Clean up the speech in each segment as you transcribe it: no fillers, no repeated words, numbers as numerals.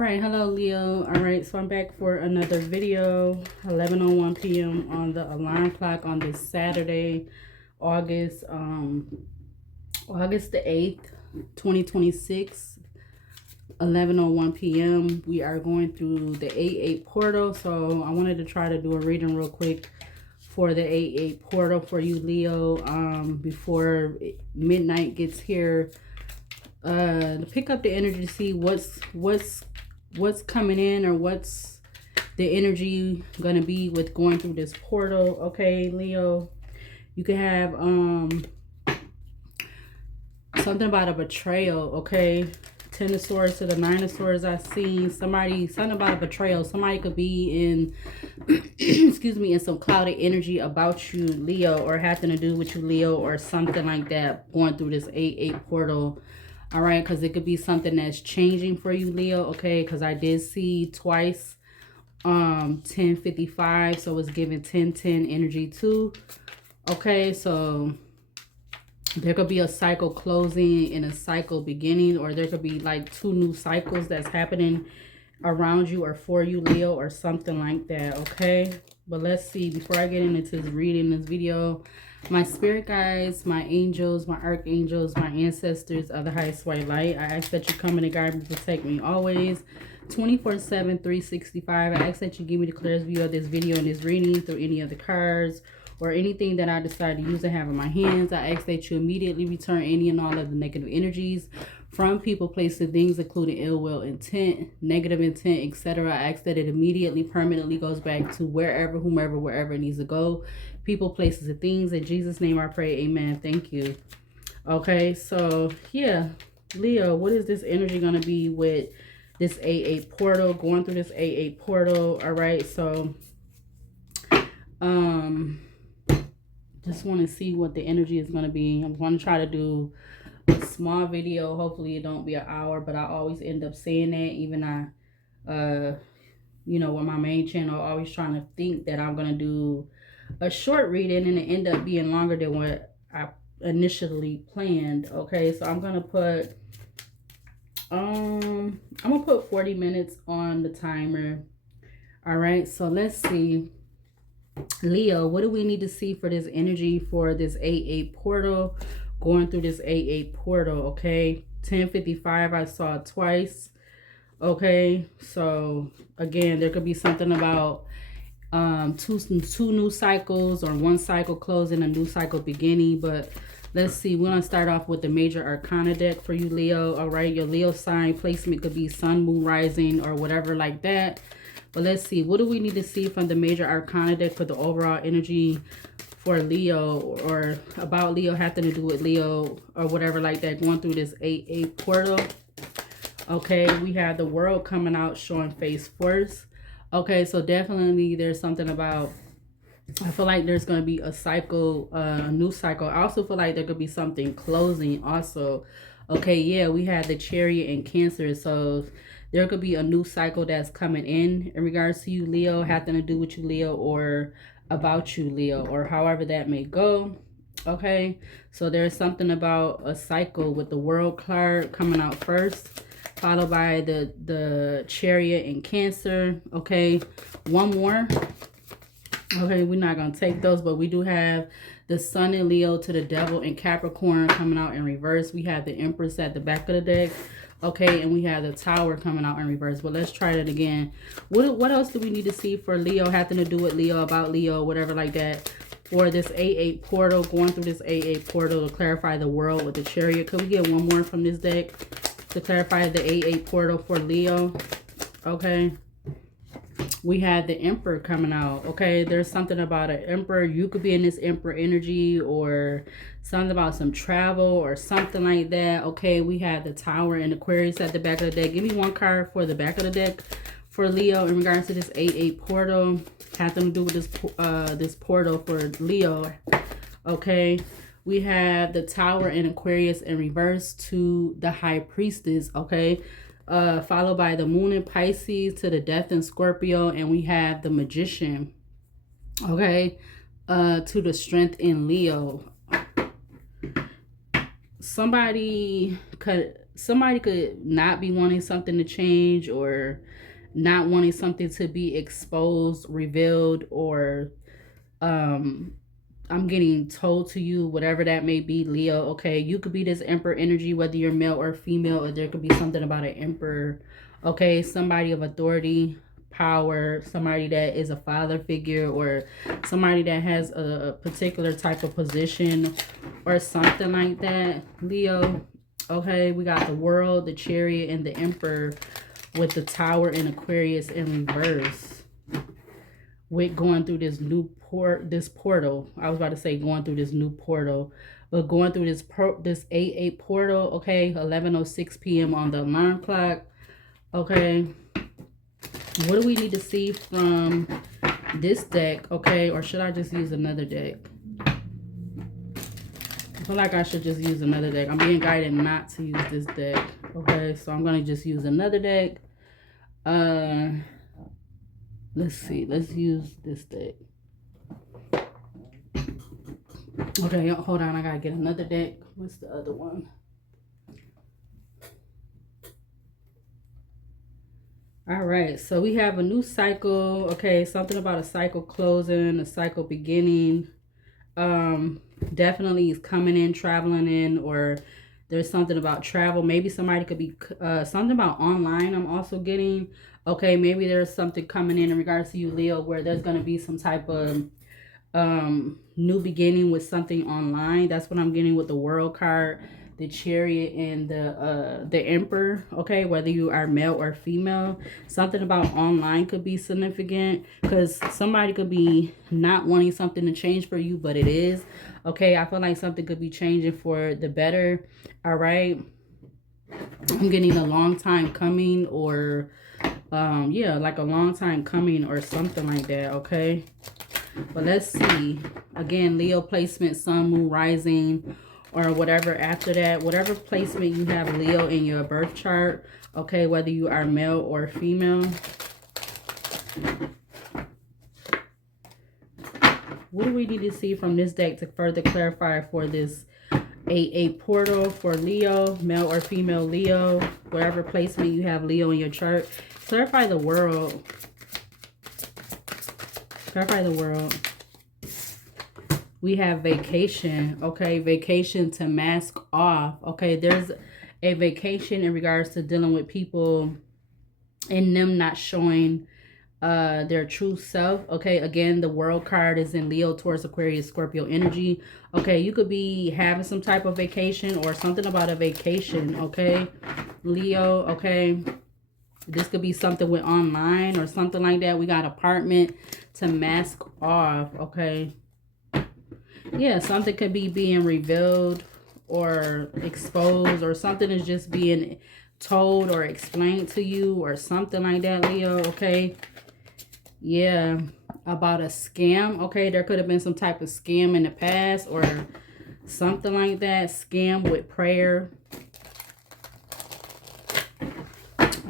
right, hello Leo. All right, so I'm back for another video. 11:01 p.m. on the alarm clock on this Saturday, August August the 8th, 2026. 11:01 p.m. We are going through the 8-8 portal. So I wanted to try to do a reading real quick for the 8-8 portal for you, Leo, before midnight gets here. To pick up the energy to see what's coming in, or what's the energy gonna be with going through this portal. Okay, Leo, you can have something about a betrayal. Okay, Ten of Swords to the Nine of Swords. I seen something about a betrayal. Somebody could be in excuse me, in some clouded energy about you, Leo, or having to do with you, Leo, or something like that, going through this 8-8 portal. All right, because it could be something that's changing for you, Leo. Okay, because I did see twice 10:55, so it's giving 10:10 energy too. Okay, so there could be a cycle closing and a cycle beginning, or there could be like two new cycles that's happening around you or for you, Leo, or something like that. Okay, but let's see, before I get into this reading, this video, my spirit guides, my angels, my archangels, my ancestors of the highest white light, I ask that you come in and guide me, protect me always, 24/7, 365. I ask that you give me the clearest view of this video and this reading through any of the cards or anything that I decide to use and have in my hands. I ask that you immediately return any and all of the negative energies from people, places, things, including ill will, intent, negative intent, etc. I ask that it immediately, permanently goes back to wherever, whomever, wherever it needs to go. People, places, and things. In Jesus' name I pray, amen. Thank you. Okay, so yeah, Leo, what is this energy going to be with this 8-8 portal, going through this 8-8 portal? All right, so just want to see what the energy is going to be. I'm going to try to do a small video. Hopefully it don't be an hour, but I always end up saying that. Even you know, with my main channel, always trying to think that I'm going to do a short reading, and it end up being longer than what I initially planned. Okay, so I'm gonna put 40 minutes on the timer. All right, so let's see, Leo, what do we need to see for this energy for this 8-8 portal, going through this 8-8 portal? Okay, 10:55 I saw it twice. Okay, so again, there could be something about two new cycles, or one cycle closing, a new cycle beginning. But let's see, we're going to start off with the major arcana deck for you, Leo. All right, your Leo sign placement could be sun, moon, rising, or whatever like that. But let's see, what do we need to see from the major arcana deck for the overall energy for Leo, or about Leo, having to do with Leo, or whatever like that, going through this 8-8 portal? Okay, we have the World coming out, showing face first. Okay, so definitely there's something about, I feel like there's going to be a cycle, a new cycle. I also feel like there could be something closing also. Okay, yeah, we had the Chariot and Cancer. So there could be a new cycle that's coming in regards to you, Leo, having to do with you, Leo, or about you, Leo, or however that may go. Okay, so there's something about a cycle with the World card coming out first, followed by the Chariot and Cancer. Okay, one more. Okay, we're not going to take those, but we do have the Sun and Leo to the Devil and Capricorn coming out in reverse. We have the Empress at the back of the deck. Okay, and we have the Tower coming out in reverse. But let's try that again. What else do we need to see for Leo, having to do with Leo, about Leo, whatever like that, for this 8-8 portal, going through this 8-8 portal, to clarify the World with the Chariot? Could we get one more from this deck to clarify the 8-8 portal for Leo? Okay, we had the Emperor coming out. Okay, there's something about an Emperor. You could be in this Emperor energy, or something about some travel or something like that. Okay, we had the Tower and Aquarius at the back of the deck. Give me one card for the back of the deck for Leo in regards to this 8-8 portal, having to do with this portal for Leo. Okay, we have the Tower and Aquarius in reverse to the High Priestess. Okay, followed by the Moon in Pisces to the Death in Scorpio, and we have the Magician. Okay, to the Strength in Leo. somebody could not be wanting something to change, or not wanting something to be exposed, revealed, or um I'm getting told to you, whatever that may be, Leo. Okay, you could be this emperor energy, whether you're male or female, or there could be something about an emperor. Okay, somebody of authority, power, somebody that is a father figure, or somebody that has a particular type of position or something like that, Leo. Okay, we got the world, the chariot, and the emperor with the tower and Aquarius in reverse, with going through this portal. I was about to say going through this new portal, but going through this 8/8 portal. Okay, 11:06 p.m. on the alarm clock. Okay, what do we need to see from this deck? Okay, or should I just use another deck? I feel like I should just use another deck. I'm being guided not to use this deck. Okay, so I'm gonna just use another deck. Let's see. Let's use this deck. Okay, hold on. I gotta get another deck. What's the other one? All right, so we have a new cycle. Okay, something about a cycle closing, a cycle beginning. Definitely is coming in, traveling in, or there's something about travel. Maybe somebody could be something about online. I'm also getting. Okay, maybe there's something coming in regards to you, Leo, where there's gonna be some type of new beginning with something online. That's what I'm getting with the world card, the chariot, and the emperor. Okay, whether you are male or female, something about online could be significant, because somebody could be not wanting something to change for you, but it is. Okay, I feel like something could be changing for the better. All right, I'm getting a long time coming, or yeah, like a long time coming or something like that. Okay, but let's see. Again, Leo placement, sun, moon, rising, or whatever after that. Whatever placement you have Leo in your birth chart. Okay, whether you are male or female. What do we need to see from this deck to further clarify for this 8/8 portal for Leo, male or female Leo, whatever placement you have Leo in your chart? Clarify the world. Clarify the world. We have vacation. Okay, vacation to mask off. Okay, there's a vacation in regards to dealing with people and them not showing their true self. Okay, again, the world card is in Leo, Taurus, Aquarius, Scorpio energy. Okay, you could be having some type of vacation or something about a vacation. Okay, Leo. Okay, this could be something with online or something like that. We got apartment to mask off. Okay, yeah, something could be being revealed or exposed, or something is just being told or explained to you or something like that, Leo. Okay, yeah, about a scam. Okay, there could have been some type of scam in the past or something like that. Scam with prayer.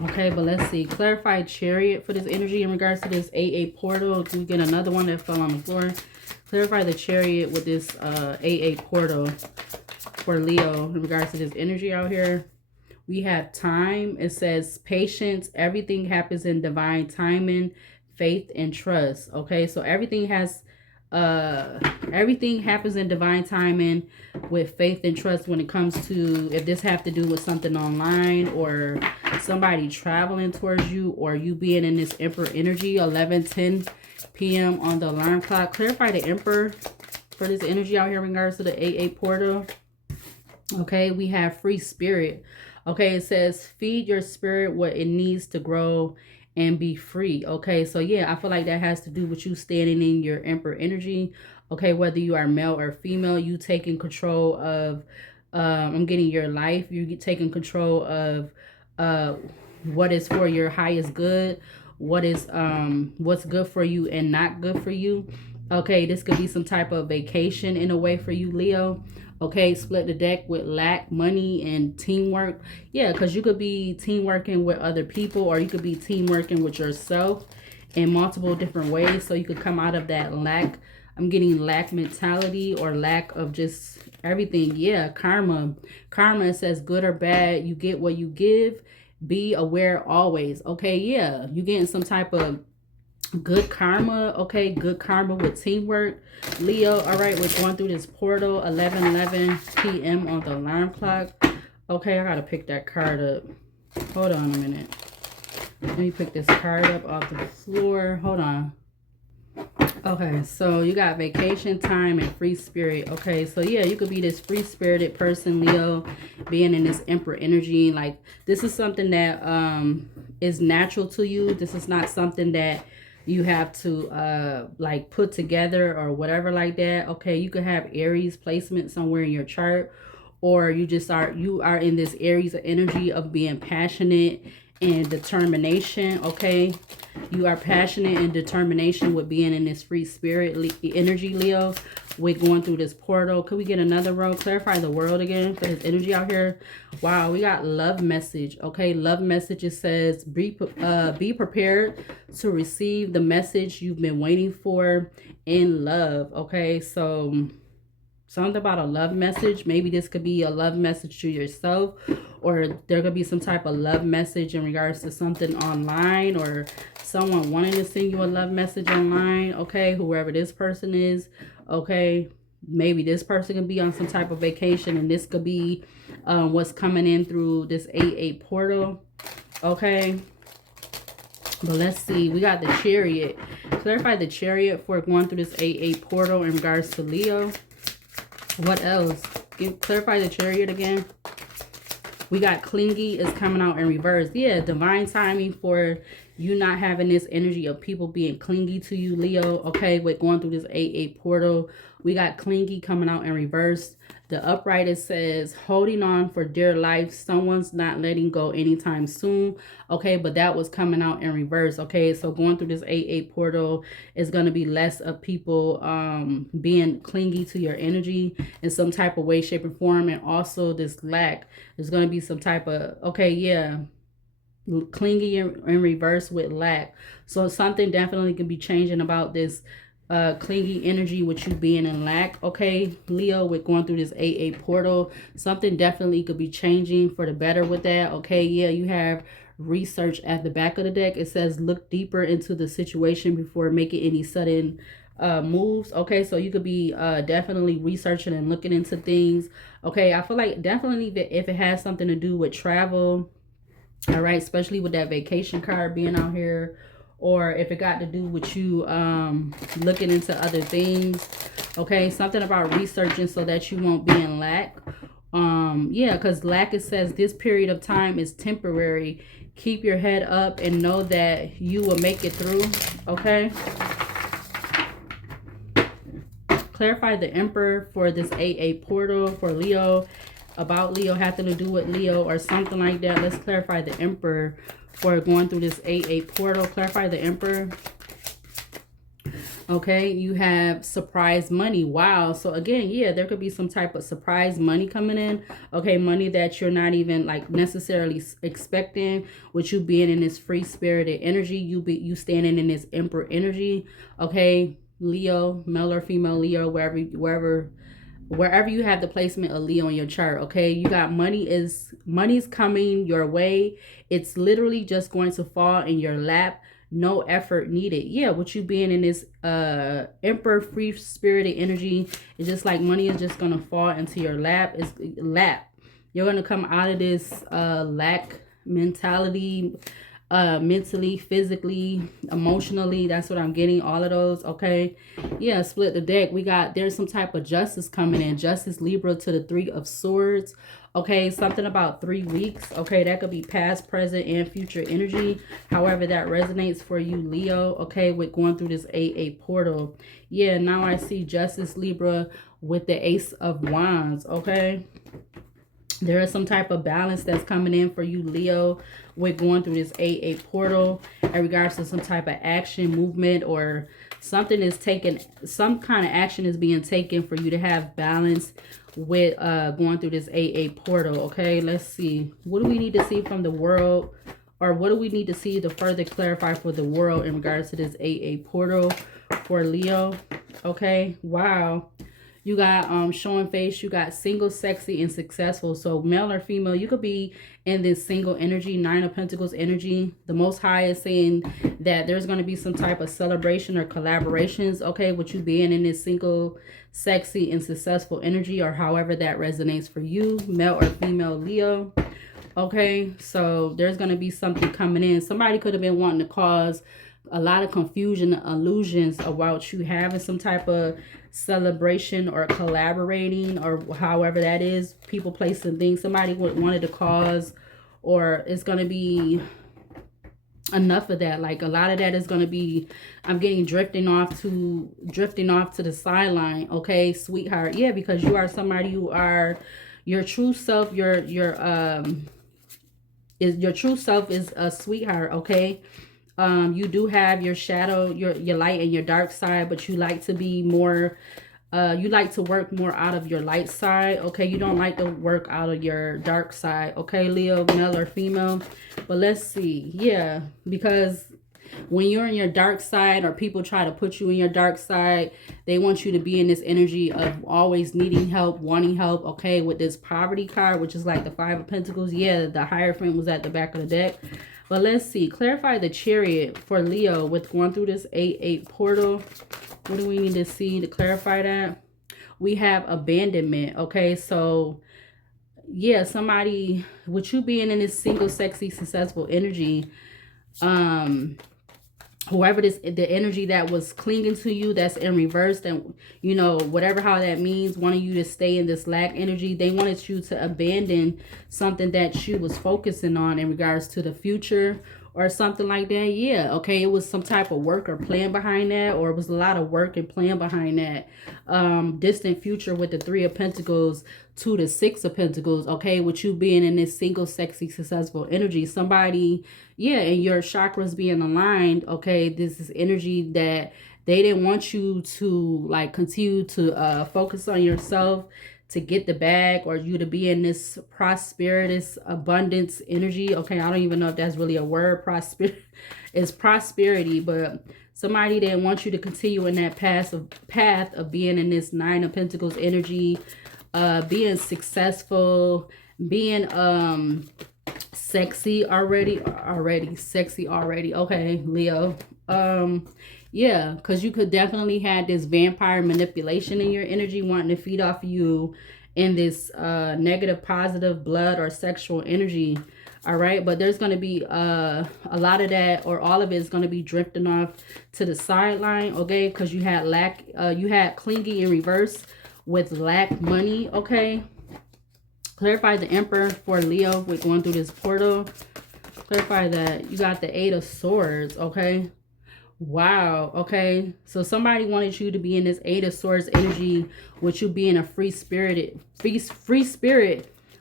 Okay, but let's see. Clarify chariot for this energy in regards to this 8/8 portal. Do we get another one that fell on the floor? Clarify the chariot with this 8/8 portal for Leo in regards to this energy out here. We have time. It says patience. Everything happens in divine timing, faith, and trust. Okay, so everything happens in divine timing with faith and trust when it comes to, if this have to do with something online or somebody traveling towards you, or you being in this emperor energy. 11:10 p.m. on the alarm clock. Clarify the emperor for this energy out here in regards to the 8/8 portal. Okay, we have free spirit. Okay, it says feed your spirit what it needs to grow and be free. Okay, so yeah, I feel like that has to do with you standing in your emperor energy. Okay, whether you are male or female, you taking control of I'm getting your life. You taking control of what is for your highest good, what is what's good for you and not good for you. Okay, this could be some type of vacation in a way for you, Leo. Okay, split the deck with lack, money, and teamwork. Yeah, because you could be teamworking with other people, or you could be teamworking with yourself in multiple different ways. So you could come out of that lack I'm getting lack mentality or lack of just everything. Yeah, karma. Karma says good or bad, you get what you give. Be aware always. Okay, yeah, you getting some type of good karma. Okay, good karma with teamwork, Leo. All right, we're going through this portal, 11:11 p.m. on the alarm clock. Okay, I gotta pick that card up. Hold on a minute. Let me pick this card up off the floor. Hold on. Okay, so you got vacation time and free spirit. Okay, so yeah, you could be this free spirited person, Leo, being in this Emperor energy. Like, this is something that is natural to you. This is not something that you have to like put together or whatever like that. Okay, you could have Aries placement somewhere in your chart, or you are in this Aries energy of being passionate and determination. Okay, you are passionate and determination with being in this free spirit energy, Leo. We're going through this portal. Could we get another row? Clarify the world again for this energy out here. Wow, we got love message. Okay, love message. It says be prepared to receive the message you've been waiting for in love. Okay, so something about a love message. Maybe this could be a love message to yourself, or there could be some type of love message in regards to something online, or someone wanting to send you a love message online. Okay, whoever this person is. Okay, maybe this person can be on some type of vacation, and this could be what's coming in through this 8-8 portal. Okay, but let's see. We got the Chariot. Clarify the Chariot for going through this 8-8 portal in regards to Leo. What else? Clarify the Chariot again. We got clingy is coming out in reverse. Yeah, divine timing for you not having this energy of people being clingy to you, Leo. Okay, with going through this 8-8 portal. We got clingy coming out in reverse. The upright, it says holding on for dear life. Someone's not letting go anytime soon. Okay, but that was coming out in reverse. Okay, so going through this 8-8 portal is going to be less of people being clingy to your energy in some type of way, shape, or form. And also this lack, there's going to be some type of, okay, yeah, clingy in reverse with lack. So something definitely could be changing about this clingy energy with you being in lack. Okay, Leo, with going through this 8-8 portal, something definitely could be changing for the better with that. Okay, yeah, you have research at the back of the deck. It says look deeper into the situation before making any sudden moves. Okay, so you could be definitely researching and looking into things. Okay, I feel like definitely if it has something to do with travel, all right, especially with that vacation card being out here, or if it got to do with you looking into other things. Okay, something about researching so that you won't be in lack. Yeah, because lack, it says this period of time is temporary. Keep your head up and know that you will make it through. Okay, clarify the Emperor for this 8-8 portal for Leo, about Leo, having to do with Leo or something like that. Let's clarify the Emperor for going through this 8-8 portal. Clarify the Emperor. Okay, you have surprise money. Wow. So again, yeah, there could be some type of surprise money coming in. Okay, money that you're not even like necessarily expecting, with you being in this free spirited energy, you standing in this Emperor energy. Okay, Leo, male or female Leo, wherever you have the placement of Leo in your chart. Okay, you got money's coming your way. It's literally just going to fall in your lap. No effort needed. Yeah, with you being in this Emperor free spirited energy, it's just like money is just gonna fall into your lap. You're gonna come out of this lack mentality, mentally, physically, emotionally. That's what I'm getting, all of those. Okay, yeah, split the deck. We got, there's some type of justice coming in. Justice, Libra, to the 3 of Swords. Okay, something about 3 weeks. Okay, that could be past, present, and future energy. However that resonates for you, Leo. Okay, with going through this 8-8 portal. Yeah, now I see Justice, Libra, with the Ace of Wands. Okay, there is some type of balance that's coming in for you, Leo, with going through this 8-8 portal in regards to some type of action, movement, or something is taken, some kind of action is being taken for you to have balance with going through this 8-8 portal. Okay, let's see. What do we need to see from the world, or what do we need to see to further clarify for the world in regards to this 8-8 portal for Leo? Okay, wow. You got showing face, you got single, sexy, and successful. So male or female, you could be in this single energy, Nine of Pentacles energy. The Most High is saying that there's going to be some type of celebration or collaborations, okay, with you being in this single, sexy, and successful energy, or however that resonates for you, male or female Leo. Okay, so there's going to be something coming in. Somebody could have been wanting to cause a lot of confusion, illusions about you having some type of celebration or collaborating, or however that is, people, place, and things. Somebody wanted to cause, or it's going to be enough of that. Like a lot of that is going to be, I'm getting drifting off to the sideline. Okay, sweetheart. Yeah, because you are somebody who are your true self. Your true self is a sweetheart. Okay. You do have your shadow, your light and your dark side, but you like to be more, you like to work more out of your light side. Okay, you don't like to work out of your dark side. Okay, Leo, male or female. But let's see. Yeah, because when you're in your dark side, or people try to put you in your dark side, they want you to be in this energy of always needing help, wanting help. Okay, with this poverty card, which is like the Five of Pentacles. Yeah, the Hierophant was at the back of the deck. But let's see. Clarify the Chariot for Leo with going through this 8-8 portal. What do we need to see to clarify that? We have abandonment. Okay, so yeah, somebody, with you being in this single, sexy, successful energy, whoever the energy that was clinging to you, that's in reverse, and you know, whatever, how that means, wanting you to stay in this lack energy, they wanted you to abandon something that you was focusing on in regards to the future or something like that. Yeah, okay, it was some type of work or plan behind that, or it was a lot of work and plan behind that. Distant future with the Three of Pentacles to the Six of Pentacles. Okay, with you being in this single, sexy, successful energy, somebody, yeah, and your chakras being aligned. Okay, this is energy that they didn't want you to like continue to focus on yourself to get the bag, or you to be in this prosperous abundance energy. Okay, I don't even know if that's really a word. It's prosperity, but somebody didn't want you to continue in that path of being in this Nine of Pentacles energy, being successful, being sexy sexy already. Okay, Leo. Yeah, because you could definitely have this vampire manipulation in your energy, wanting to feed off of you in this negative, positive blood or sexual energy. All right, but there's going to be a lot of that, or all of it is going to be drifting off to the sideline. Okay, because you had lack, you had clingy in reverse with lack money. Okay, clarify the Emperor for Leo with going through this portal. Clarify that you got the Eight of Swords. Okay, wow. Okay, so somebody wanted you to be in this Eight of Swords energy, with you being a free spirit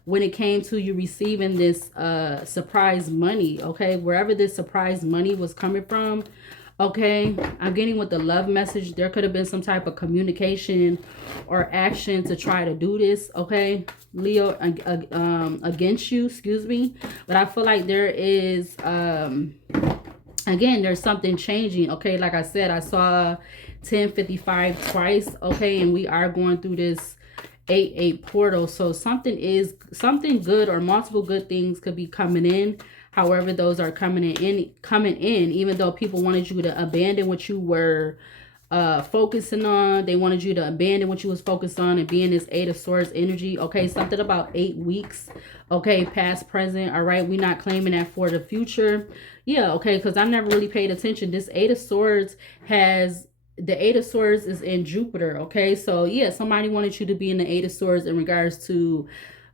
when it came to you receiving this surprise money. Okay, wherever this surprise money was coming from. Okay, I'm getting with the love message, there could have been some type of communication or action to try to do this. Okay, Leo, against you, excuse me. But I feel like there is again, there's something changing. Okay, like I said, I saw 1055 twice. Okay, and we are going through this 8-8 portal. So something good, or multiple good things could be coming in. However, those are coming in, even though people wanted you to abandon what you were focusing on. They wanted you to abandon what you was focused on and be in this Eight of Swords energy. Okay, something about 8 weeks. Okay, past, present. All right, we're not claiming that for the future. Yeah, okay, because I never really paid attention. This Eight of Swords has, the Eight of Swords is in Jupiter. Okay, so yeah, somebody wanted you to be in the Eight of Swords in regards to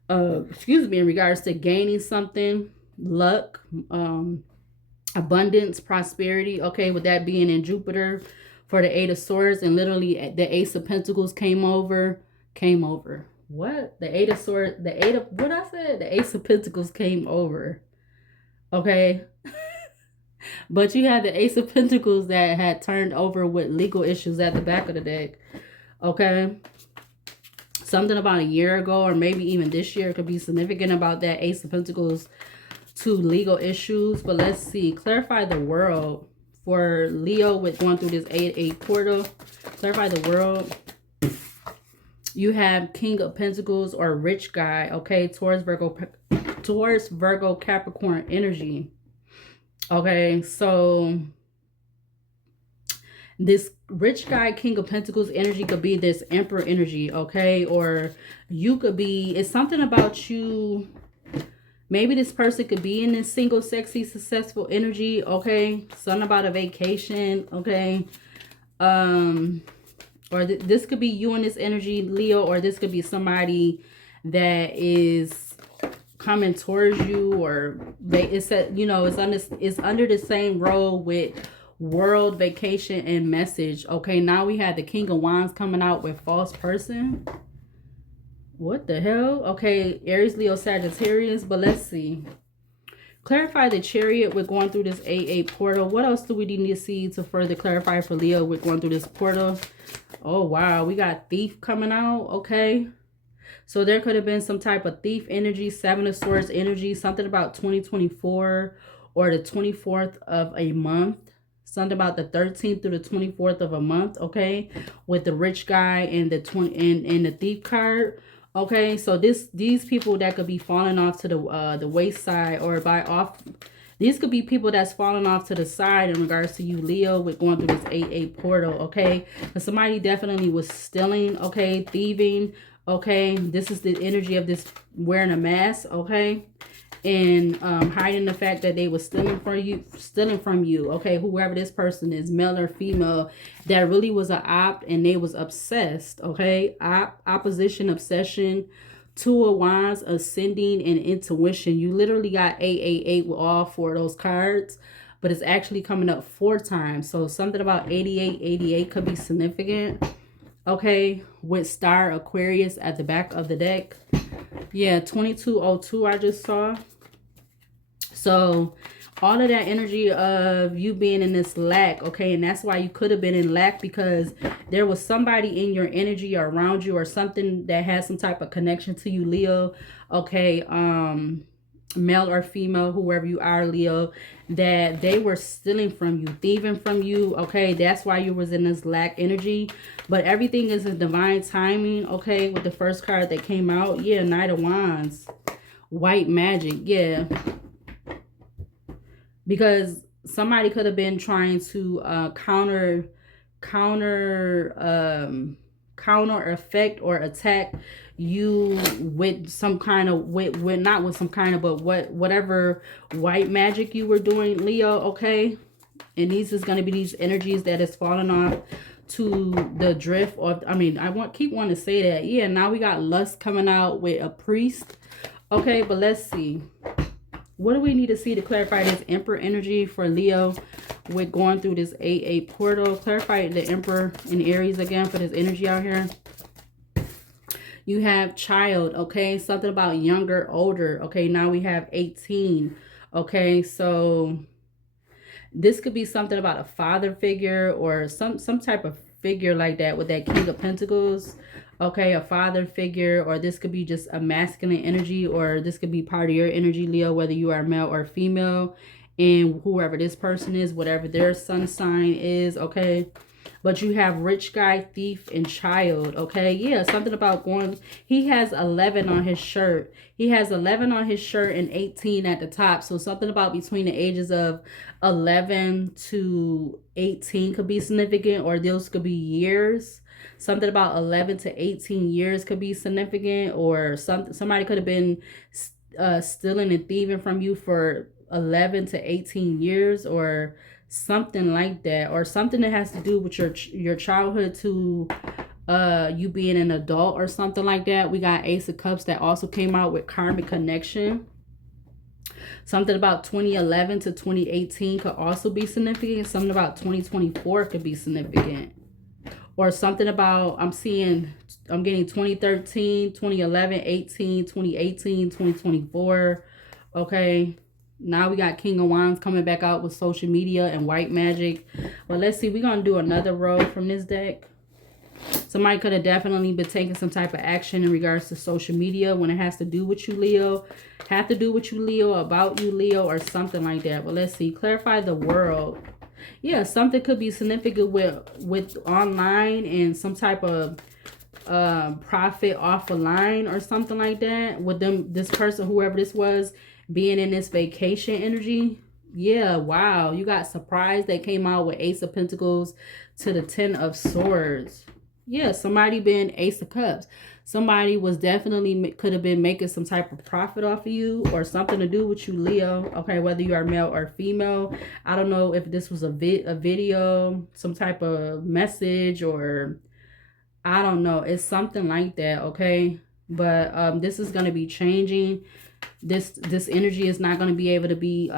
in regards to gaining something, luck, abundance, prosperity. Okay, with that being in Jupiter for the Eight of Swords, and literally the Ace of Pentacles came over. What? The Eight of Swords, what I said? The Ace of Pentacles came over. Okay. But you had the Ace of Pentacles that had turned over with legal issues at the back of the deck. Okay. Something about a year ago, or maybe even this year, could be significant about that Ace of Pentacles to legal issues. But let's see. Clarify the World for Leo with going through this 8-8 portal. Clarify the world. You have King of Pentacles or rich guy, okay, towards Virgo Capricorn energy. Okay, so this rich guy, King of Pentacles energy could be this Emperor energy, okay? Or you could be, it's something about you. Maybe this person could be in this single, sexy, successful energy, okay? Something about a vacation, okay? Or this could be you in this energy, Leo, or this could be somebody that is coming towards you, or it's under the same role with world, vacation, and message. Okay, now we had the King of Wands coming out with false person. What the hell? Okay, Aries, Leo, Sagittarius, but let's see. Clarify the Chariot. We're going through this 8-8 portal. What else do we need to see to further clarify for Leo? We're going through this portal. Oh, wow. We got Thief coming out. Okay. So there could have been some type of thief energy, 7 of Swords energy, something about 2024 or the 24th of a month. Something about the 13th through the 24th of a month, okay? With the rich guy and the and the thief card. Okay, so these people that could be falling off to the wayside or these could be people that's falling off to the side in regards to you, Leo, with going through this 8-8 portal, okay? But somebody definitely was stealing, okay, thieving, okay? This is the energy of this wearing a mask, okay? And hiding the fact that they were stealing from you, okay? Whoever this person is, male or female, that really was an op and they was obsessed, okay? Opposition, obsession, 2 of Wands, ascending, and intuition. You literally got 888 with all 4 of those cards, but it's actually coming up 4 times. So something about 88 could be significant, okay? With Star Aquarius at the back of the deck. Yeah, 2202 I just saw. So all of that energy of you being in this lack, okay, and that's why you could have been in lack, because there was somebody in your energy or around you or something that has some type of connection to you, Leo, okay, male or female, whoever you are, Leo, that they were stealing from you, thieving from you, okay? That's why you was in this lack energy. But everything is in divine timing, okay? With the first card that came out, yeah, Knight of Wands, white magic, yeah. Because somebody could have been trying to counter effect or attack you with some kind of not with some kind of, but whatever white magic you were doing, Leo, okay? And these is going to be these energies that is falling off to the drift of, I mean, keep wanting to say that. Yeah, now we got Lust coming out with a priest, okay? But let's see, what do we need to see to clarify this Emperor energy for Leo with going through this 8-8 portal? Clarify the Emperor in Aries again for this energy out here. You have child, okay? Something about younger, older, okay? Now we have 18, okay? So this could be something about a father figure or some type of figure like that with that King of Pentacles, okay? A father figure, or this could be just a masculine energy, or this could be part of your energy, Leo, whether you are male or female, and whoever this person is, whatever their sun sign is, okay? But you have rich guy, thief, and child, okay? Yeah, something about going, he has 11 on his shirt. He has 11 on his shirt and 18 at the top. So something about between the ages of 11 to 18 could be significant, or those could be years. Something about 11 to 18 years could be significant, or somebody could have been stealing and thieving from you for 11 to 18 years, or something like that, or something that has to do with your childhood to you being an adult or something like that. We got Ace of Cups that also came out with karmic connection. Something about 2011 to 2018 could also be significant. Something about 2024 could be significant, or something about, I'm getting 2013, 2011, 18, 2018, 2024, okay? Now we got King of Wands coming back out with social media and white magic. But let's see, we're going to do another row from this deck. Somebody could have definitely been taking some type of action in regards to social media when it has to do with you, Leo. Have to do with you, Leo, about you, Leo, or something like that. But let's see, clarify the world. Yeah, something could be significant with online and some type of profit off a line or something like that, with them, this person, whoever this was, being in this vacation energy. Yeah, wow, you got surprised. They came out with Ace of Pentacles to the Ten of Swords. Yeah, somebody been Ace of Cups. Somebody was definitely, could have been making some type of profit off of you, or something to do with you, Leo. Okay, whether you are male or female. I don't know if this was a video, some type of message, or I don't know. It's something like that, okay? But this is going to be changing. This energy is not going to be able to be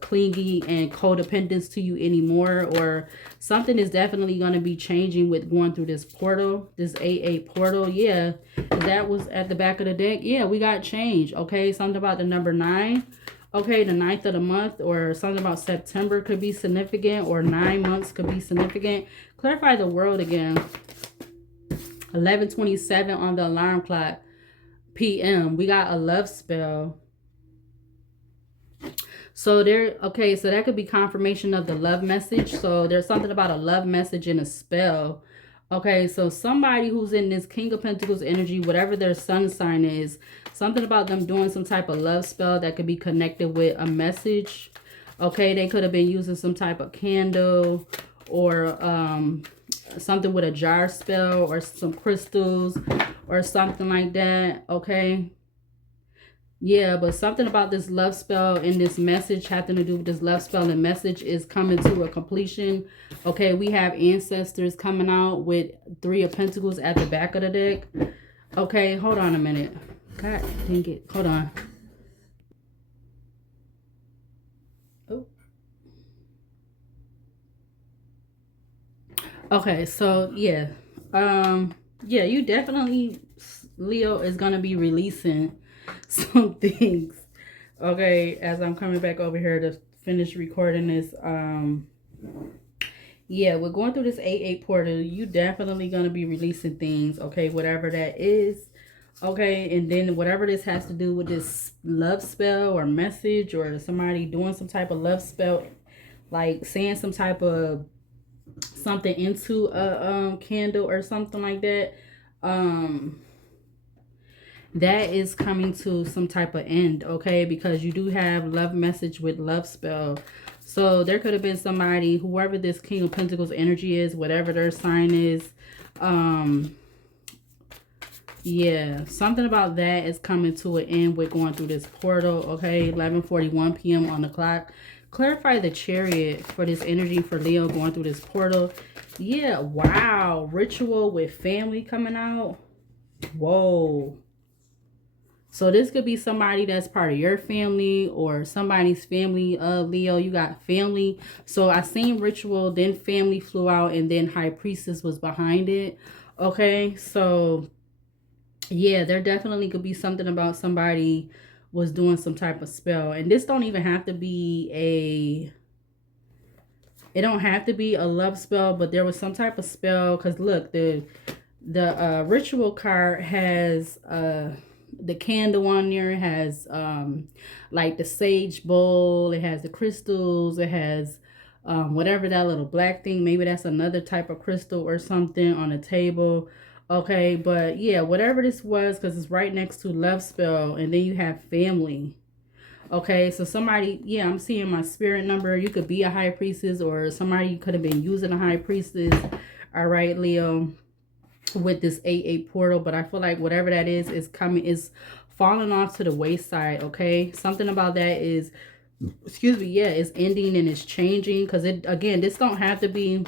clingy and codependent to you anymore, or something is definitely going to be changing with going through this portal, this AA portal. Yeah, that was at the back of the deck. Yeah, we got change, okay? Something about the number 9. Okay, the 9th of the month, or something about September could be significant, or 9 months could be significant. Clarify the world again. 11:27 on the alarm clock p.m. We got a love spell. So there, okay, so that could be confirmation of the love message. So there's something about a love message and a spell. Okay, so somebody who's in this King of Pentacles energy, whatever their sun sign is, something about them doing some type of love spell that could be connected with a message. Okay, they could have been using some type of candle, or something with a jar spell, or some crystals, or something like that. Okay, yeah, but something about this love spell and this message having to do with this love spell and message is coming to a completion. Okay, we have ancestors coming out with 3 of Pentacles at the back of the deck. Okay, hold on a minute. God dang it. Hold on. Oh. Okay, so yeah. Yeah, you definitely, Leo, is gonna be releasing some things. Okay, as I'm coming back over here to finish recording this, yeah, we're going through this 8/8 portal. You definitely gonna be releasing things, okay, whatever that is. Okay, and then whatever this has to do with this love spell or message, or somebody doing some type of love spell, like saying some type of something into a candle or something like that, that is coming to some type of end, okay? Because you do have love message with love spell. So there could have been somebody, whoever this King of Pentacles energy is, whatever their sign is, yeah, something about that is coming to an end with going through this portal, okay? 11:41 p.m. on the clock. Clarify the Chariot for this energy for Leo going through this portal. Yeah, wow. Ritual with family coming out. Whoa. So this could be somebody that's part of your family, or somebody's family. Leo, you got family. So I seen ritual, then family flew out, and then High Priestess was behind it. Okay, so yeah, there definitely could be something about somebody was doing some type of spell. And this don't even have to be it don't have to be a love spell, but there was some type of spell. Because look, the ritual card has the candle on there. It has like the sage bowl. It has the crystals. It has whatever that little black thing, maybe that's another type of crystal or something on a table. Okay, but yeah, whatever this was, because it's right next to love spell, and then you have family. Okay, so somebody, yeah, I'm seeing my spirit number. You could be a high priestess, or somebody could have been using a high priestess. All right, Leo, with this 8/8 portal. But I feel like whatever that is coming, is falling off to the wayside. Okay, something about that is, excuse me, yeah, it's ending and it's changing. Because it, again, this don't have to be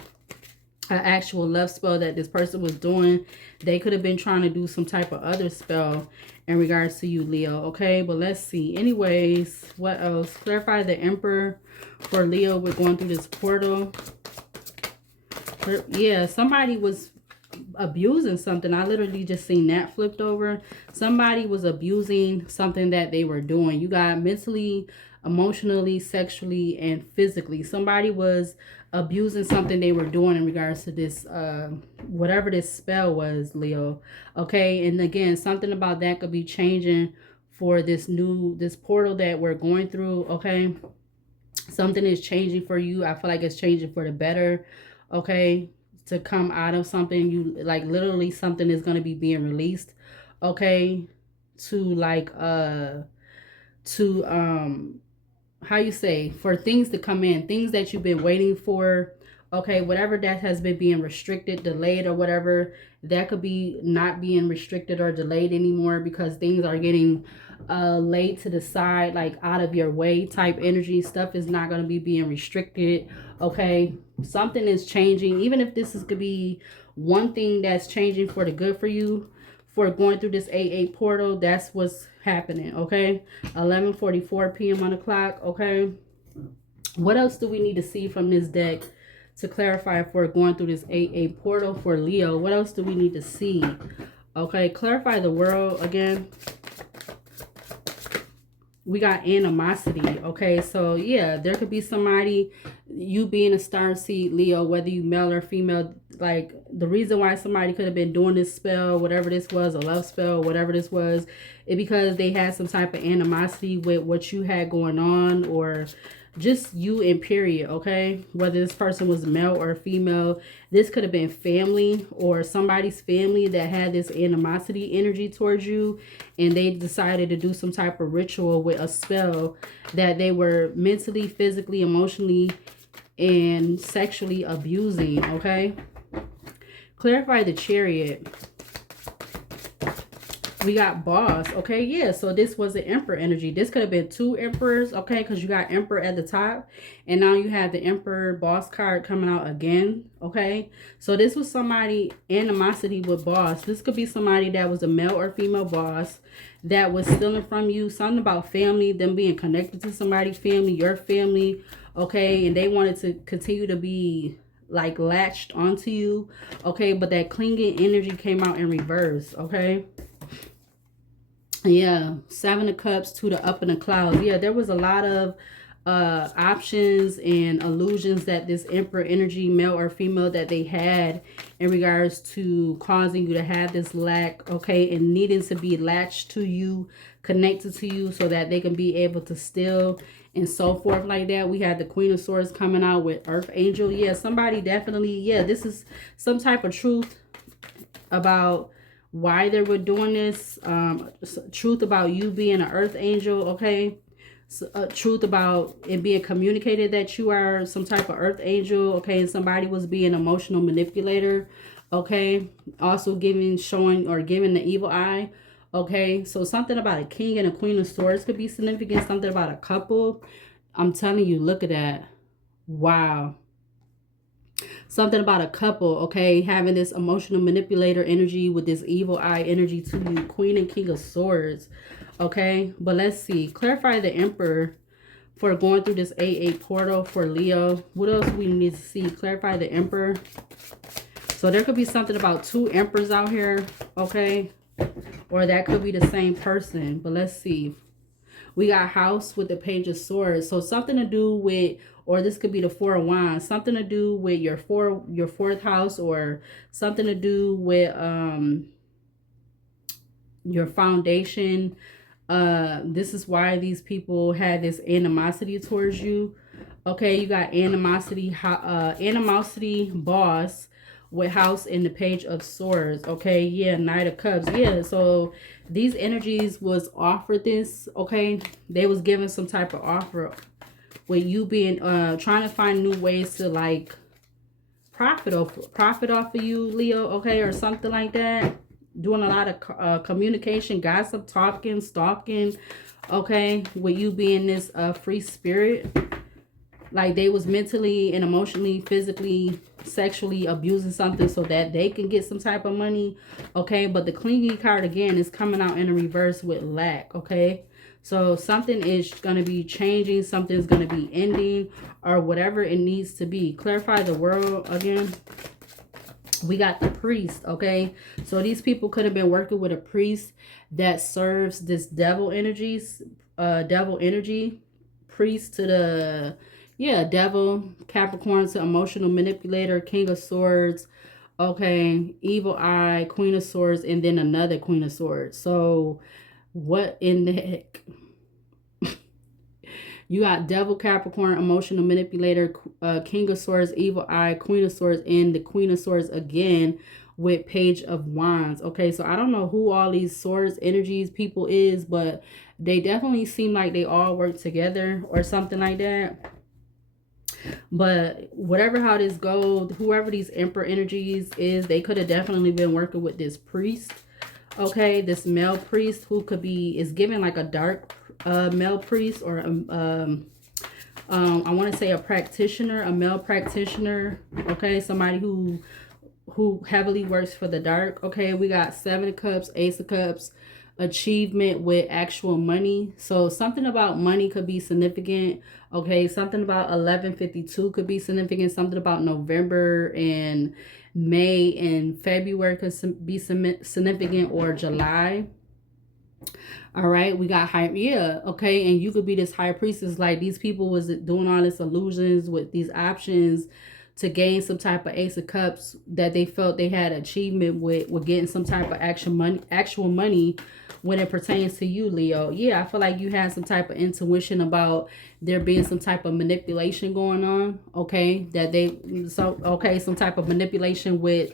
an actual love spell that this person was doing. They could have been trying to do some type of other spell in regards to you, Leo. Okay, but let's see. Anyways, what else? Clarify the Emperor for Leo. We're going through this portal. Yeah, somebody was abusing something. I literally just seen that flipped over. Somebody was abusing something that they were doing. You got mentally, emotionally, sexually, and physically. Somebody was abusing something they were doing in regards to this whatever this spell was, Leo. Okay, and again, something about that could be changing for this portal that we're going through. Okay, Something is changing for you. I feel like it's changing for the better. Okay, to come out of something, you like literally something is going to be being released. Okay, to like to how you say, for things to come in, things that you've been waiting for. Okay, whatever that has been being restricted, delayed, or whatever, that could be not being restricted or delayed anymore, because things are getting laid to the side, like out of your way type energy. Stuff is not going to be being restricted. Okay, something is changing. Even if this is could be one thing that's changing for the good for you, for going through this 8-8 portal, that's what's happening. Okay, 11:44 p.m. on the clock. Okay, what else do we need to see from this deck to clarify for going through this 8-8 portal for Leo? What else do we need to see? Okay, clarify the world again. We got animosity. Okay, so yeah, there could be somebody, you being a star seed Leo, whether you male or female, like the reason why somebody could have been doing this spell, whatever this was, a love spell, whatever this was, it because they had some type of animosity with what you had going on, or just you in period. Okay, whether this person was male or female, this could have been family or somebody's family that had this animosity energy towards you, and they decided to do some type of ritual with a spell that they were mentally, physically, emotionally, and sexually abusing. Okay, clarify the Chariot. We got Boss. Okay, yeah, so this was the Emperor energy. This could have been two Emperors. Okay, because you got Emperor at the top, and now you have the Emperor Boss card coming out again. Okay, so this was somebody animosity with Boss. This could be somebody that was a male or female boss that was stealing from you. Something about family, them being connected to somebody's family, your family. Okay, and they wanted to continue to be like latched onto you. Okay, but that clinging energy came out in reverse. Okay, yeah, Seven of Cups to the up in the clouds. Yeah, there was a lot of options and illusions that this Emperor energy, male or female, that they had in regards to causing you to have this lack. Okay, and needing to be latched to you, connected to you, so that they can be able to steal and so forth like that. We had the Queen of Swords coming out with Earth Angel. Yeah, somebody definitely, yeah, this is some type of truth about why they were doing this. Truth about you being an Earth Angel. Okay, so, truth about it being communicated that you are some type of Earth Angel. Okay, and somebody was being an emotional manipulator. Okay, also showing or giving the evil eye. Okay, so something about a King and a Queen of Swords could be significant. Something about a couple. I'm telling you, look at that. Wow. Something about a couple, okay, having this emotional manipulator energy with this evil eye energy to you. Queen and King of Swords. Okay, but let's see. Clarify the Emperor for going through this 8-8 portal for Leo. What else we need to see? Clarify the Emperor. So there could be something about two Emperors out here. Okay, or that could be the same person. But let's see. We got House with the Page of Swords. So something to do with, or this could be the Four of Wands, something to do with your fourth house, or something to do with your foundation. This is why these people had this animosity towards you. Okay, you got animosity Boss with House in the Page of Swords. Okay, yeah, Knight of Cups. Yeah, so these energies was offered this. Okay, they was given some type of offer with you being trying to find new ways to like profit off of you, Leo. Okay, or something like that. Doing a lot of communication, gossip, talking, stalking. Okay, with you being this free spirit. Like they was mentally and emotionally, physically, sexually abusing something so that they can get some type of money. Okay, but the clingy card again is coming out in a reverse with lack. Okay, so something is going to be changing, something's going to be ending, or whatever it needs to be. Clarify the world again. We got the Priest. Okay, so these people could have been working with a priest that serves this devil energy, priest to the, yeah, devil, Capricorn to emotional manipulator, King of Swords. Okay, evil eye, Queen of Swords, and then another Queen of Swords. So what in the heck? You got Devil, Capricorn, Emotional Manipulator, King of Swords, Evil Eye, Queen of Swords, and the Queen of Swords again with Page of Wands. Okay, so I don't know who all these swords energies people is, but they definitely seem like they all work together or something like that. But whatever how this goes, whoever these Emperor energies is, they could have definitely been working with this priest. Okay, this male priest who could be, is given like a dark male priest, or I want to say a practitioner, a male practitioner. Okay, somebody who heavily works for the dark. Okay, we got Seven of Cups, Ace of Cups, achievement with actual money. So something about money could be significant. Okay, something about 1152 could be significant. Something about November and May and February could be significant, or July. All right, we got high, yeah, okay, and you could be this high priestess. Like, these people was doing all this illusions with these options to gain some type of Ace of Cups that they felt they had achievement with getting some type of actual money when it pertains to you, Leo. Yeah, I feel like you had some type of intuition about there being some type of manipulation going on. Okay, that they, so okay, some type of manipulation with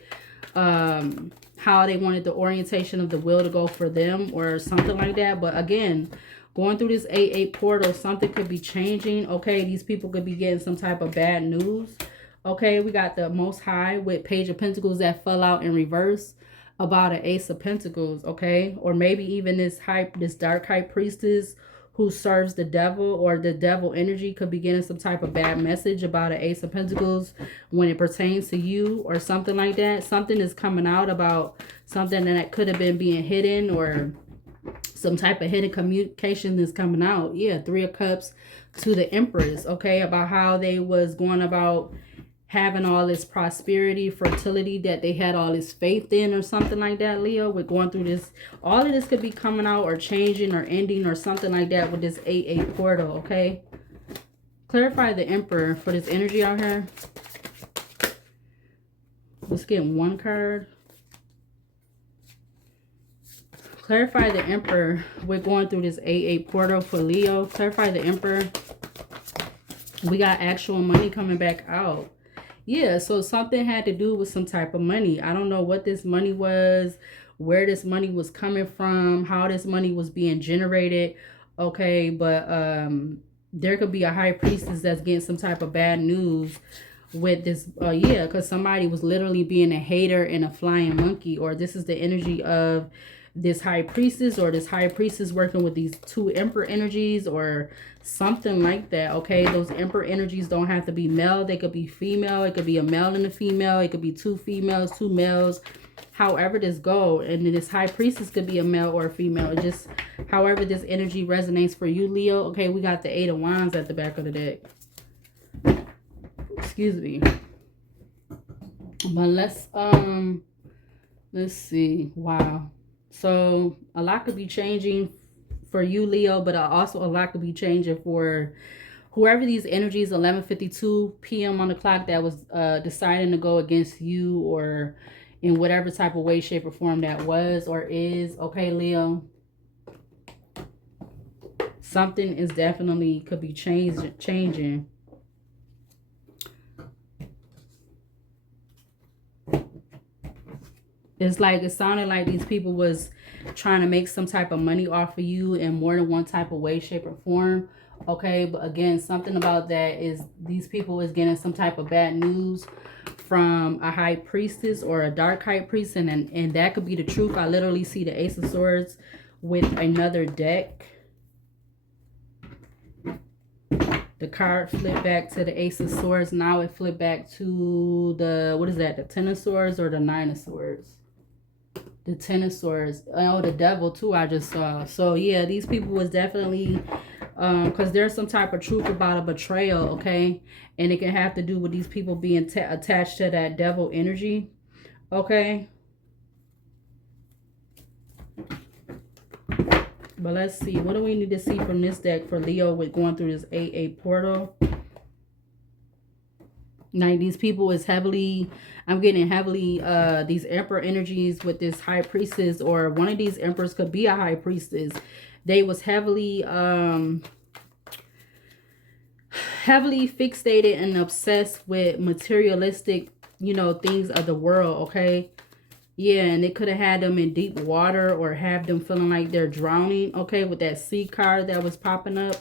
how they wanted the orientation of the will to go for them or something like that. But again, going through this 8-8 portal, something could be changing. Okay, these people could be getting some type of bad news. Okay, we got the Most High with Page of Pentacles that fell out in reverse about an Ace of Pentacles. Okay, or maybe even this dark high priestess who serves the devil, or the devil energy, could be getting some type of bad message about an Ace of Pentacles when it pertains to you or something like that. Something is coming out about something that could have been being hidden, or some type of hidden communication is coming out. Yeah, Three of Cups to the Empress. Okay, about how they was going about having all this prosperity, fertility that they had all this faith in, or something like that, Leo. We're going through this. All of this could be coming out or changing or ending or something like that with this 8-8 portal, okay? Clarify the Emperor for this energy out here. Let's get one card. Clarify the Emperor. We're going through this 8-8 portal for Leo. Clarify the Emperor. We got actual money coming back out. Yeah, so something had to do with some type of money. I don't know what this money was, where this money was coming from, how this money was being generated. Okay, but there could be a high priestess that's getting some type of bad news with this. Yeah, because somebody was literally being a hater and a flying monkey. Or this is the energy of this high priestess, or this high priestess working with these two Emperor energies or something like that. Okay, those Emperor energies don't have to be male, they could be female. It could be a male and a female. It could be two females, two males, however this go. And then this high priestess could be a male or a female. Just however this energy resonates for you, Leo. Okay, we got the 8 of Wands at the back of the deck. Excuse me. But let's see. Wow. So a lot could be changing for you, Leo, but also a lot could be changing for whoever these energies, 11:52 p.m. on the clock, that was deciding to go against you, or in whatever type of way, shape, or form that was or is. Okay, Leo. Something is definitely could be changing. It's like, it sounded like these people was trying to make some type of money off of you in more than one type of way, shape, or form. Okay, but again, something about that is these people is getting some type of bad news from a high priestess or a dark high priest, and that could be the truth. I literally see the Ace of Swords with another deck. The card flipped back to the Ace of Swords. Now it flipped back to the, what is that, the Ten of Swords or the Nine of Swords? The Ten of Swords. Oh, the Devil too, I just saw. So yeah, these people was definitely, because there's some type of truth about a betrayal, okay? And it can have to do with these people being attached to that devil energy, okay? But let's see, what do we need to see from this deck for Leo with going through this 8-8 portal? Now, these people is heavily, I'm getting heavily, these Emperor energies with this high priestess, or one of these emperors could be a high priestess. They was heavily, heavily fixated and obsessed with materialistic, you know, things of the world, okay? Yeah, and it could have had them in deep water or have them feeling like they're drowning, okay, with that sea card that was popping up.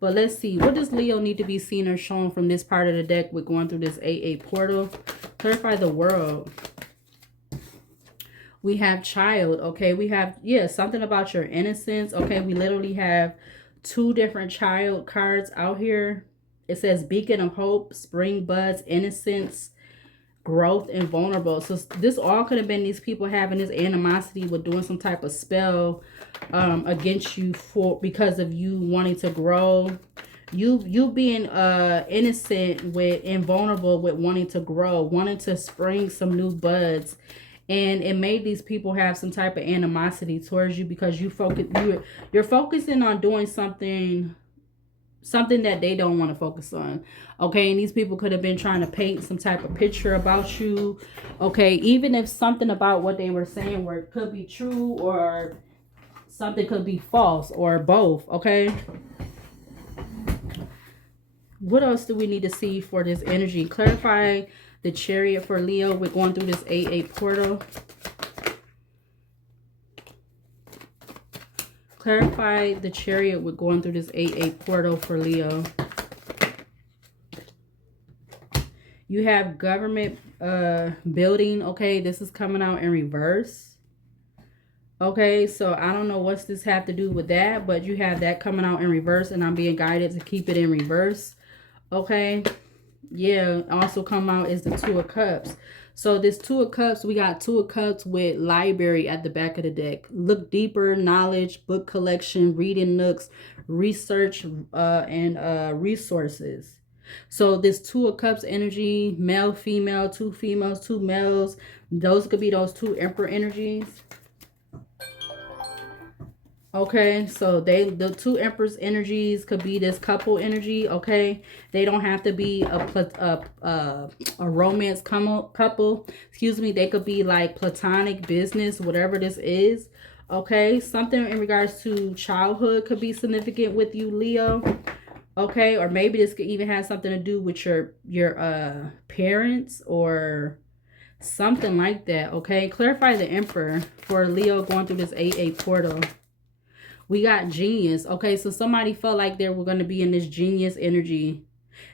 But let's see, what does Leo need to be seen or shown from this part of the deck with going through this 8-8 portal? Clarify the world. We have child, okay? We have, yeah, something about your innocence, okay? We literally have 2 different child cards out here. It says beacon of hope, spring buds, innocence, growth, and vulnerable. So this all could have been these people having this animosity with doing some type of spell against you because of you wanting to grow. You being innocent with and vulnerable with wanting to grow, wanting to spring some new buds. And it made these people have some type of animosity towards you because you're focusing on doing something that they don't want to focus on, okay? And these people could have been trying to paint some type of picture about you, okay? Even if something about what they were saying could be true or something could be false or both, okay? What else do we need to see for this energy? Clarify the Chariot for Leo. We're going through this 8-8 portal. Clarify the Chariot. We're going through this 8-8 portal for Leo. You have government building. Okay, this is coming out in reverse. Okay, so I don't know what's this have to do with that, but you have that coming out in reverse, and I'm being guided to keep it in reverse. Okay, yeah, also come out is the 2 of Cups. So this 2 of Cups, we got 2 of Cups with library at the back of the deck. Look deeper, knowledge, book collection, reading nooks, research, and resources. So this 2 of Cups energy, male, female, 2 females, 2 males. Those could be those 2 Emperor energies. Okay, so the 2 Empress energies could be this couple energy, okay? They don't have to be a romance couple. Excuse me, they could be like platonic, business, whatever this is, okay? Something in regards to childhood could be significant with you, Leo, okay? Or maybe this could even have something to do with your parents or something like that, okay? Clarify the Emperor for Leo going through this 8-8 portal. We got genius. Okay, so somebody felt like they were going to be in this genius energy.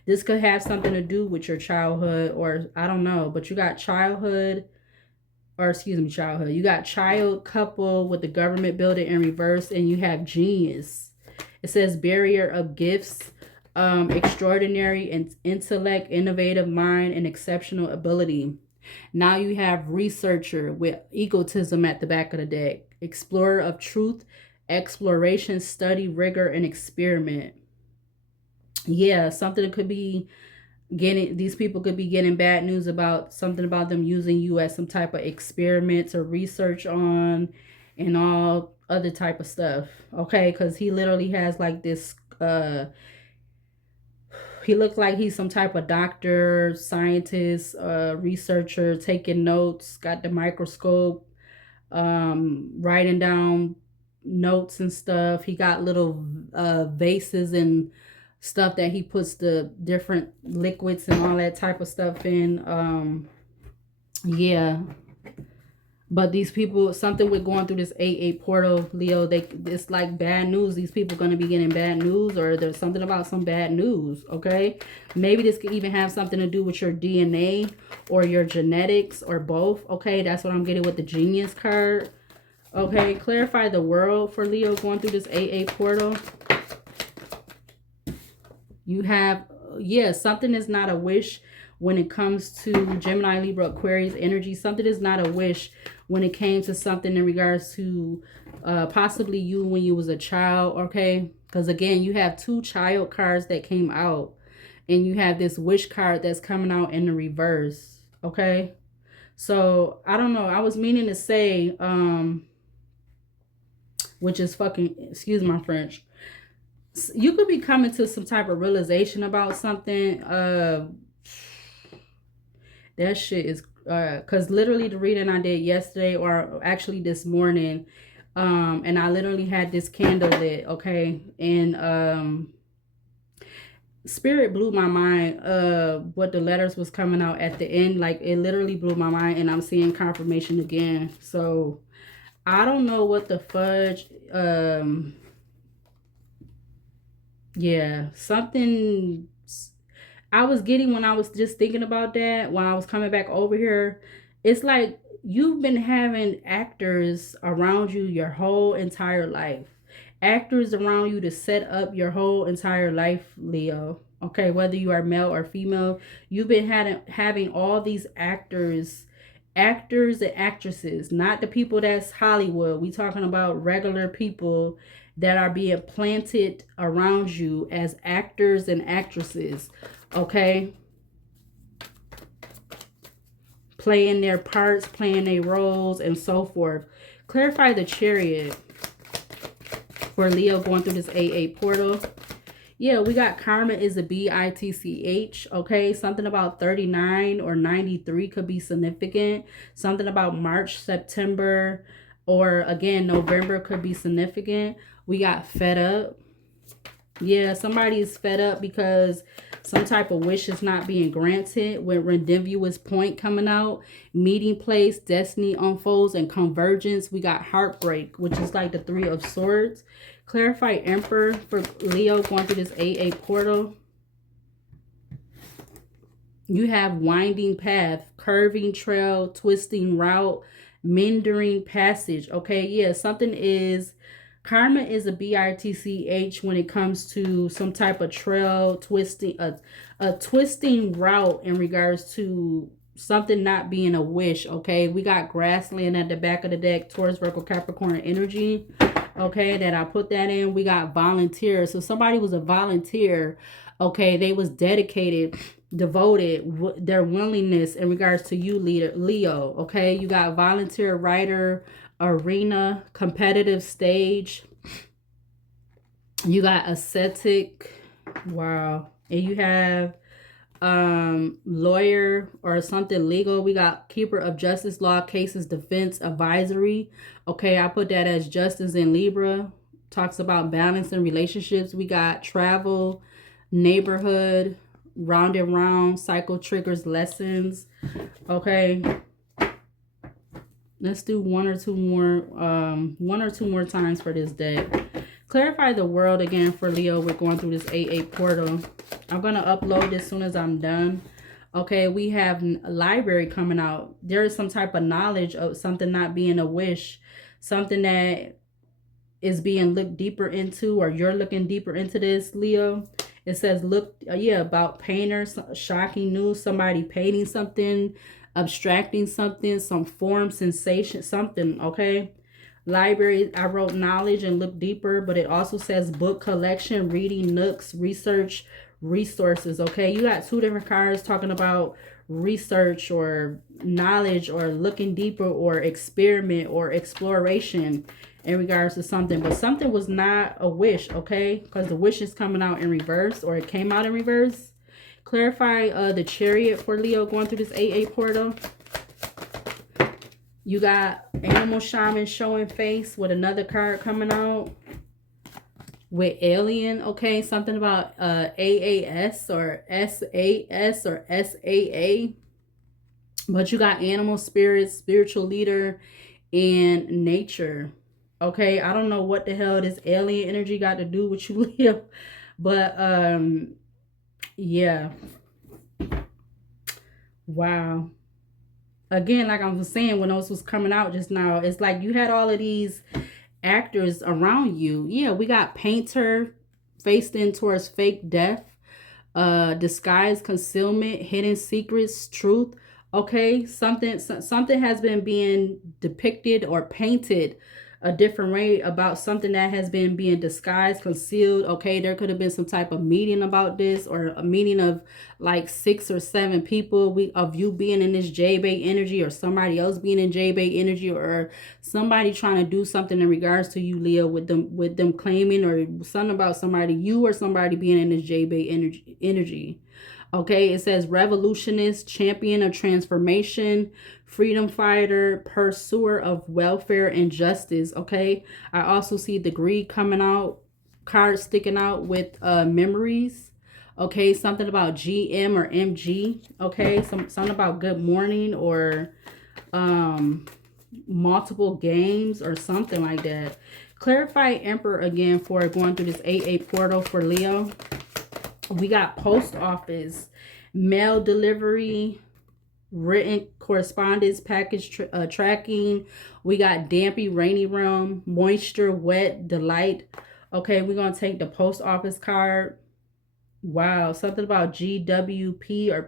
This could have something to do with your childhood, or I don't know, but you got childhood, or excuse me, childhood. You got child, couple with the government building in reverse, and you have genius. It says barrier of gifts, extraordinary and intellect, innovative mind, and exceptional ability. Now you have researcher with egotism at the back of the deck. Explorer of truth, exploration, study, rigor, and experiment. Yeah, something that could be getting, these people could be getting bad news about something about them using you as some type of experiments or research on and all other type of stuff, okay? Because he literally has like this he looked like he's some type of doctor, scientist, researcher, taking notes, got the microscope, writing down notes and stuff. He got little vases and stuff that he puts the different liquids and all that type of stuff in. Yeah, but these people, something with going through this 8-8 portal, Leo, it's like bad news. These people going to be getting bad news, or there's something about some bad news, okay? Maybe this could even have something to do with your DNA or your genetics or both, okay? That's what I'm getting with the genius card. Okay, clarify the world for Leo going through this 8-8 portal. You have, yeah, something is not a wish when it comes to Gemini, Libra, Aquarius energy. Something is not a wish when it came to something in regards to possibly you when you was a child, okay? Because again, you have 2 child cards that came out, and you have this wish card that's coming out in the reverse, okay? So, I don't know. I was meaning to say, which is fucking, excuse my French, you could be coming to some type of realization about something. That shit is, because literally the reading I did yesterday, or actually this morning, and I literally had this candle lit, okay, and Spirit blew my mind what the letters was coming out at the end. Like it literally blew my mind, and I'm seeing confirmation again. So I don't know what the fudge. Yeah, something I was getting when I was just thinking about that when I was coming back over here. It's like you've been having actors around you your whole entire life. Actors around you to set up your whole entire life, Leo. Okay, whether you are male or female, you've been having all these actors and actresses, not the people that's Hollywood. We talking about regular people that are being planted around you as actors and actresses. Okay, playing their parts, playing their roles, and so forth. Clarify the Chariot for Leo going through this AA portal. Yeah, we got karma is a bitch. Okay, something about 39 or 93 could be significant. Something about March, September, or again November could be significant. We got fed up. Yeah, somebody is fed up because some type of wish is not being granted. With Redemptuous Point coming out, meeting place, destiny unfolds, and convergence. We got heartbreak, which is like the Three of Swords. Clarify Emperor for Leo going through this AA portal. You have winding path, curving trail, twisting route, meandering passage. Okay, yeah, something is karma is a bitch when it comes to some type of trail twisting, a twisting route in regards to something not being a wish. Okay, we got grassland at the back of the deck, Taurus, Virgo, Capricorn energy. Okay, that I put that in. We got volunteer. So somebody was a volunteer. Okay, they was dedicated, devoted, their willingness in regards to you, Leo. Okay, you got volunteer, writer, arena, competitive stage. You got ascetic. Wow. And you have lawyer or something legal. We got keeper of justice, law, cases, defense, advisory. Okay, I put that as justice in Libra. Talks about balance in relationships. We got travel, neighborhood, round and round, cycle triggers, lessons. Okay, let's do one or two more times for this deck. Clarify the world again for Leo. We're going through this AA portal. I'm going to upload as soon as I'm done. Okay, we have a library coming out. There is some type of knowledge of something not being a wish. Something that is being looked deeper into, or you're looking deeper into this, Leo. It says, look, about painters, shocking news, somebody painting something, abstracting something, some form, sensation, something, okay? Library, I wrote knowledge and look deeper, but it also says book collection, reading nooks, research, resources, okay? You got two different cards talking about research or knowledge or looking deeper or experiment or exploration in regards to something, but something was not a wish, okay? Because the wish is coming out in reverse, or it came out in reverse. Clarify the Chariot for Leo going through this AA portal. You got animal shaman showing face with another card coming out with alien, okay? Something about AAS or SAS or SAA. But you got animal spirits, spiritual leader, and nature. Okay, I don't know what the hell this alien energy got to do with you, Leo. But yeah. Wow. Again, like I was saying when those was coming out just now, it's like you had all of these actors around you. Yeah, we got painter faced in towards fake death, disguise, concealment, hidden secrets, truth. Okay, something has been being depicted or painted a different way about something that has been being disguised, concealed. Okay, there could have been some type of meeting about this, or a meeting of like 6 or 7 people of you being in this J-Bay energy, or somebody else being in J-Bay energy, or somebody trying to do something in regards to you, Leo, with them claiming, or something about somebody, you or somebody being in this J-Bay energy. Okay, it says revolutionist, champion of transformation, freedom fighter, pursuer of welfare and justice. Okay, I also see the greed coming out, cards sticking out with memories. Okay, something about GM or MG. Okay, something about good morning or multiple games or something like that. Clarify Emperor again for going through this 8/8 portal for Leo. We got post office, mail delivery, written correspondence, package tracking. We got dampy, rainy realm, moisture, wet, delight. Okay, we're going to take the post office card. Wow, something about GWP or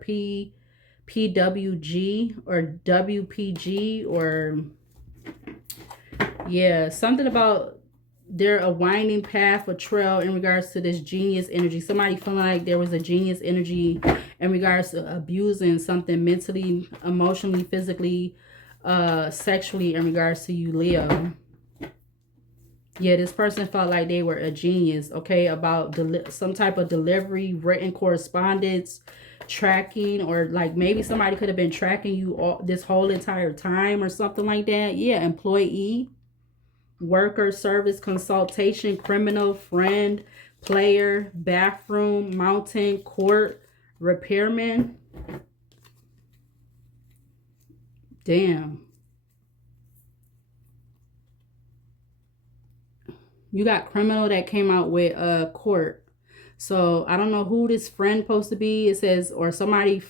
PWG or WPG or yeah, something about there a winding path or trail in regards to this genius energy. Somebody feeling like there was a genius energy in regards to abusing something mentally, emotionally, physically, sexually in regards to you, Leo. Yeah, this person felt like they were a genius, okay, about some type of delivery, written correspondence, tracking, or like maybe somebody could have been tracking you all this whole entire time or something like that. Yeah, employee, worker, service, consultation, criminal, friend, player, bathroom, mountain, court, repairman. Damn. You got criminal that came out with court. So I don't know who this friend supposed to be. It says, or somebody.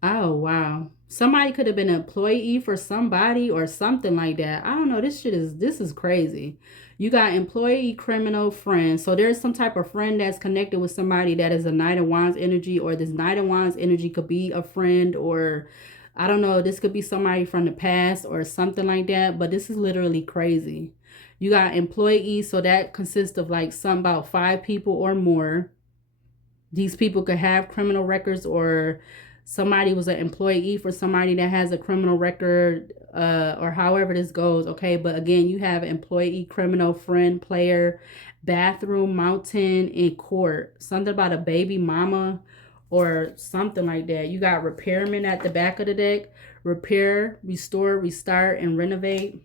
Oh, wow. Somebody could have been an employee for somebody or something like that. I don't know. This is crazy. You got employee, criminal, friend. So there's some type of friend that's connected with somebody that is a Knight of Wands energy, or this Knight of Wands energy could be a friend, or I don't know. This could be somebody from the past or something like that. But this is literally crazy. You got employees, so that consists of like some about 5 people or more. These people could have criminal records, or somebody was an employee for somebody that has a criminal record, or however this goes, okay? But again, you have employee, criminal, friend, player, bathroom, mountain, and court. Something about a baby mama or something like that. You got repairman at the back of the deck. Repair, restore, restart, and renovate.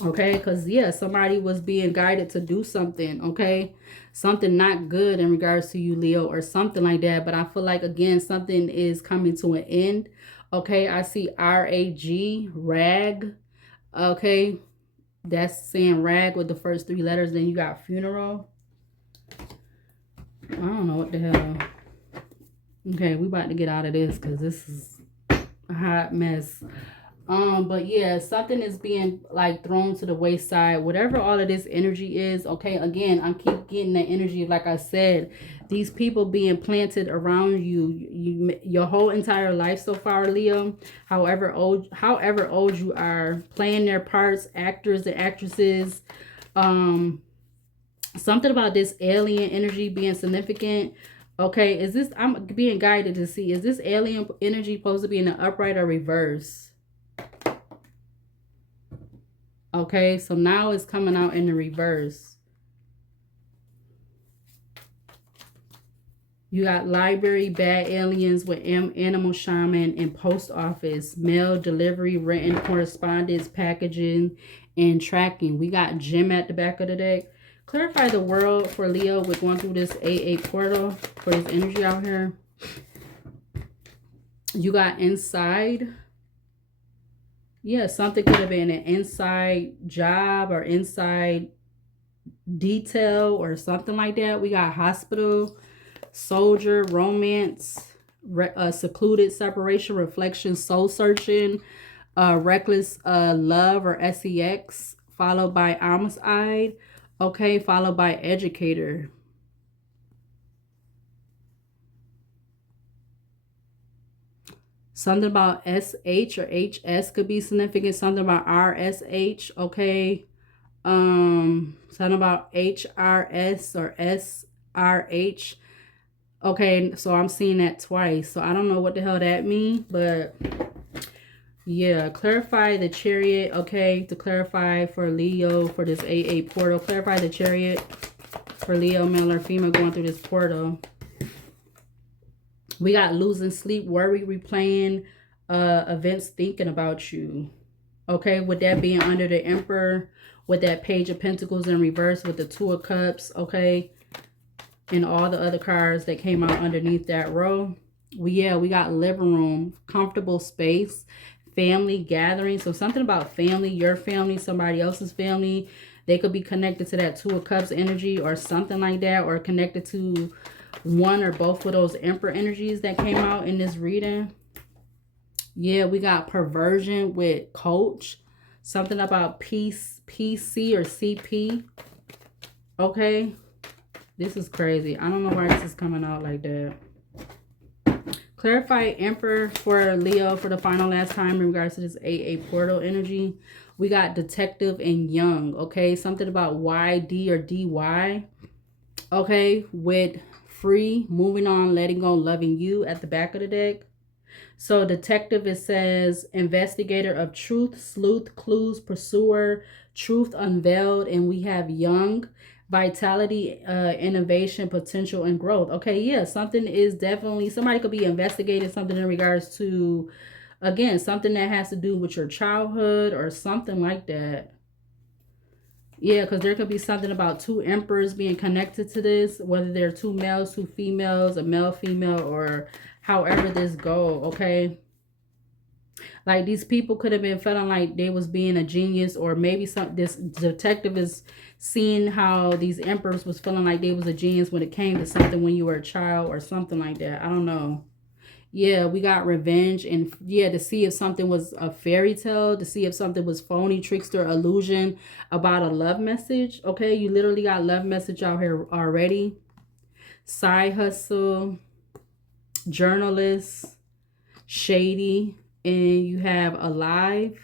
Okay, because yeah, somebody was being guided to do something, okay? Something not good in regards to you, Leo, or something like that. But I feel like, again, something is coming to an end. Okay, I see RAG, rag. Okay, that's saying rag with the first 3 letters. Then you got funeral. I don't know what the hell. Okay, we about to get out of this because this is a hot mess. But yeah, something is being like thrown to the wayside, whatever all of this energy is. Okay, again, I keep getting the energy, like I said, these people being planted around you, your whole entire life so far, Leo. However old you are, playing their parts, actors and actresses. Something about this alien energy being significant. Okay, is this, I'm being guided to see, is this alien energy supposed to be in the upright or reverse? Okay, so now it's coming out in the reverse. You got library, bad aliens with animal shaman, and post office, mail delivery, written correspondence, packaging, and tracking. We got gem at the back of the deck. Clarify the world for Leo with going through this 8/8 portal for this energy out here. You got inside. Yeah, something could have been an inside job or inside detail or something like that. We got hospital, soldier, romance, secluded, separation, reflection, soul searching, reckless love or sex, followed by homicide. Okay, followed by educator. Something about SH or HS could be significant. Something about RSH, okay. Something about HRS or SRH. Okay, so I'm seeing that twice. So I don't know what the hell that means, but yeah, clarify the chariot, okay, to clarify for Leo for this 8/8 portal. Clarify the chariot for Leo, male or female, going through this portal. We got losing sleep, worry, replaying events, thinking about you. Okay, with that being under the Emperor, with that Page of Pentacles in reverse, with the Two of Cups, okay. and all the other cards that came out underneath that row. We got living room, comfortable space, family gathering. So something about family, your family, somebody else's family. They could be connected to that Two of Cups energy or something like that, or connected to one or both of those Emperor energies that came out in this reading. Yeah, we got perversion with coach. Something about peace, PC or CP. Okay. This is crazy. I don't know why this is coming out like that. Clarify Emperor for Leo for the final last time in regards to this AA portal energy. We got detective and young. Okay. Something about YD or DY. Okay. With free, moving on, letting go, loving you at the back of the deck. So detective, it says investigator of truth, sleuth, clues, pursuer, truth unveiled. And we have young, vitality, innovation, potential, and growth. Okay, yeah, something is definitely, somebody could be investigating something in regards to, again, something that has to do with your childhood or something like that. Yeah, because there could be something about two emperors being connected to this, whether they're two males, two females, a male, female, or however this go, okay? Like these people could have been feeling like they was being a genius, or maybe this detective is seeing how these emperors was feeling like they was a genius when it came to something when you were a child or something like that. I don't know. Yeah, we got revenge, and yeah, to see if something was a fairy tale, to see if something was phony, trickster, illusion about a love message. Okay, you literally got love message out here already. Side hustle, journalist, shady, and you have alive,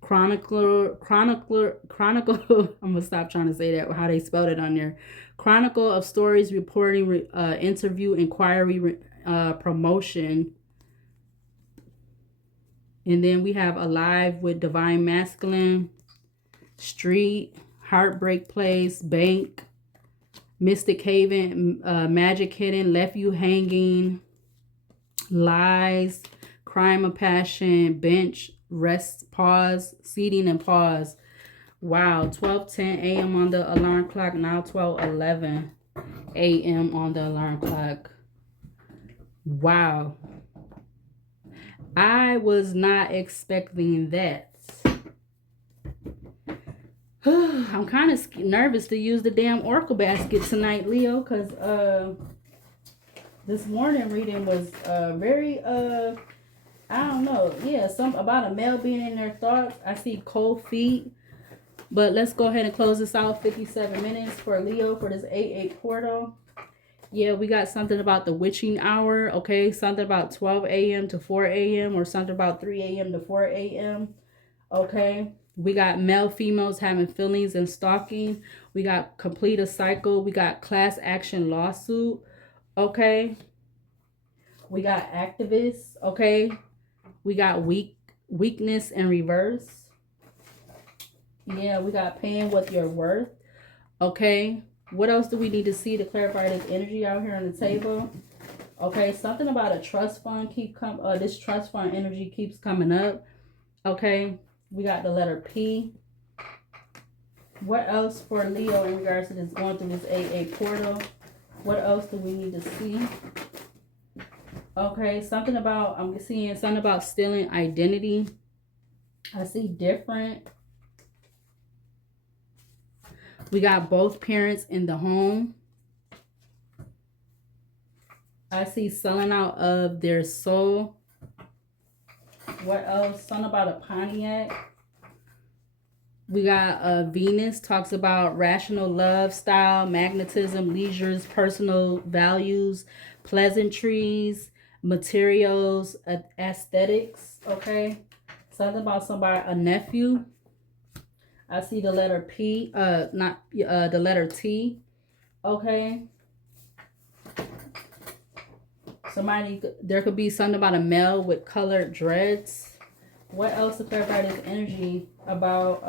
chronicler. I'm gonna stop trying to say that, how they spelled it on there. Chronicle of stories, reporting, interview, inquiry, promotion. And then we have alive with divine masculine, street, heartbreak place, bank, mystic haven, magic hidden, left you hanging, lies, crime of passion, bench, rest, pause, seating and pause. Wow, 12:10 a.m. on the alarm clock, now 12:11 a.m. on the alarm clock. Wow. I was not expecting that. I'm kind of nervous to use the damn Oracle basket tonight, Leo, because this morning reading was very I don't know. Yeah, some about a male being in their thoughts. I see cold feet. But let's go ahead and close this out. 57 minutes for Leo for this 8/8 portal. Yeah, we got something about the witching hour. Okay, something about 12 a.m. to 4 a.m. or something about 3 a.m. to 4 a.m. Okay, we got male, females having feelings and stalking. We got complete a cycle. We got class action lawsuit. Okay, we got activists. Okay, we got weakness in reverse. Yeah, we got paying what you're worth. Okay, what else do we need to see to clarify this energy out here on the table? Okay, something about a trust fund this trust fund energy keeps coming up. Okay, we got the letter P. What else for Leo in regards to this going through this 8/8 portal? What else do we need to see? Okay, something about, I'm seeing something about stealing identity. I see different. We got both parents in the home. I see selling out of their soul. What else? Something about a Pontiac. We got Venus, talks about rational love, style, magnetism, leisures, personal values, pleasantries, materials, aesthetics. Okay. Something about somebody, a nephew. I see the letter P, not the letter T. Okay. Somebody, there could be something about a male with colored dreads. What else to clarify this energy about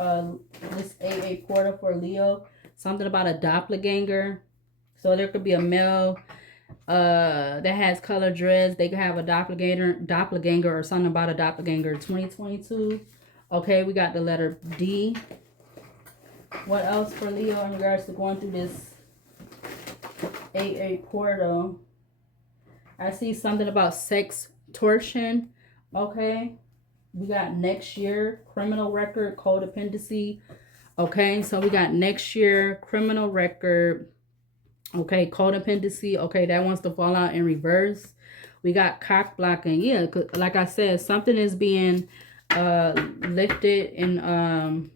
this 8/8 portal for Leo? Something about a doppelganger. So there could be a male that has colored dreads. They could have a doppelganger or something about a doppelganger. 2022. Okay, we got the letter D. What else for Leo in regards to going through this 8-8 portal. I see something about sex torsion. Okay. We got next year, criminal record, codependency. Okay. So we got next year, criminal record. Okay. Codependency. Okay. That wants to fall out in reverse. We got cock blocking. Yeah. Like I said, something is being lifted and,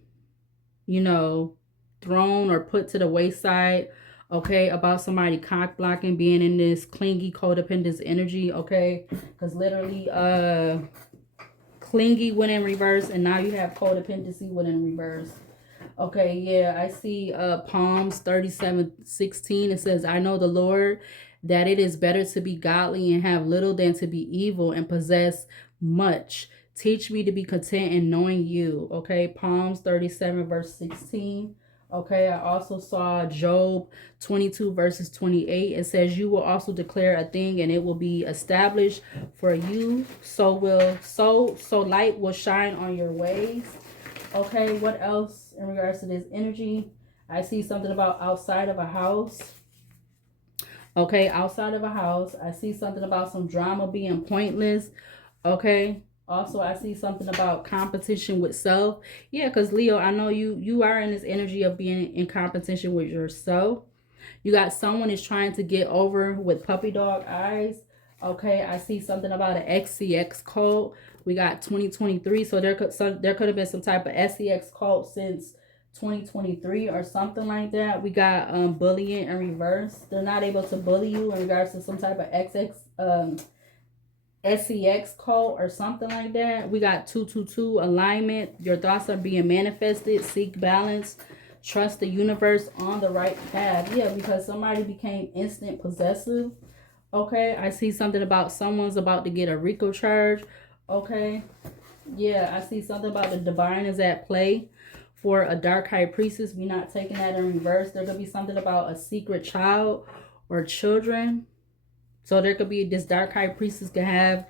you know, thrown or put to the wayside. Okay, about somebody cock blocking, being in this clingy codependence energy. Okay, because literally clingy went in reverse, and now you have codependency went in reverse. Okay, yeah, I see Psalms 37:16. It says, I know the Lord, that it is better to be godly and have little than to be evil and possess much. Teach me to be content in knowing you. Okay, Psalms 37 verse 16. Okay, I also saw Job 22 verses 28. It says, you will also declare a thing and it will be established for you. So light will shine on your ways. Okay, what else in regards to this energy? I see something about outside of a house. Okay, outside of a house. I see something about some drama being pointless. Okay. Also, I see something about competition with self. Yeah, because Leo, I know you are in this energy of being in competition with yourself. You got someone is trying to get over with puppy dog eyes. Okay, I see something about an XCX cult. We got 2023, so there could have been some type of SCX cult since 2023 or something like that. We got bullying in reverse. They're not able to bully you in regards to some type of SCX code or something like that. We got 222 alignment. Your thoughts are being manifested. Seek balance. Trust the universe on the right path. Yeah, because somebody became instant possessive. Okay, I see something about someone's about to get a RICO charge. Okay, yeah, I see something about the divine is at play for a dark high priestess. We're not taking that in reverse. There could be something about a secret child or children. So there could be this dark high priestess could have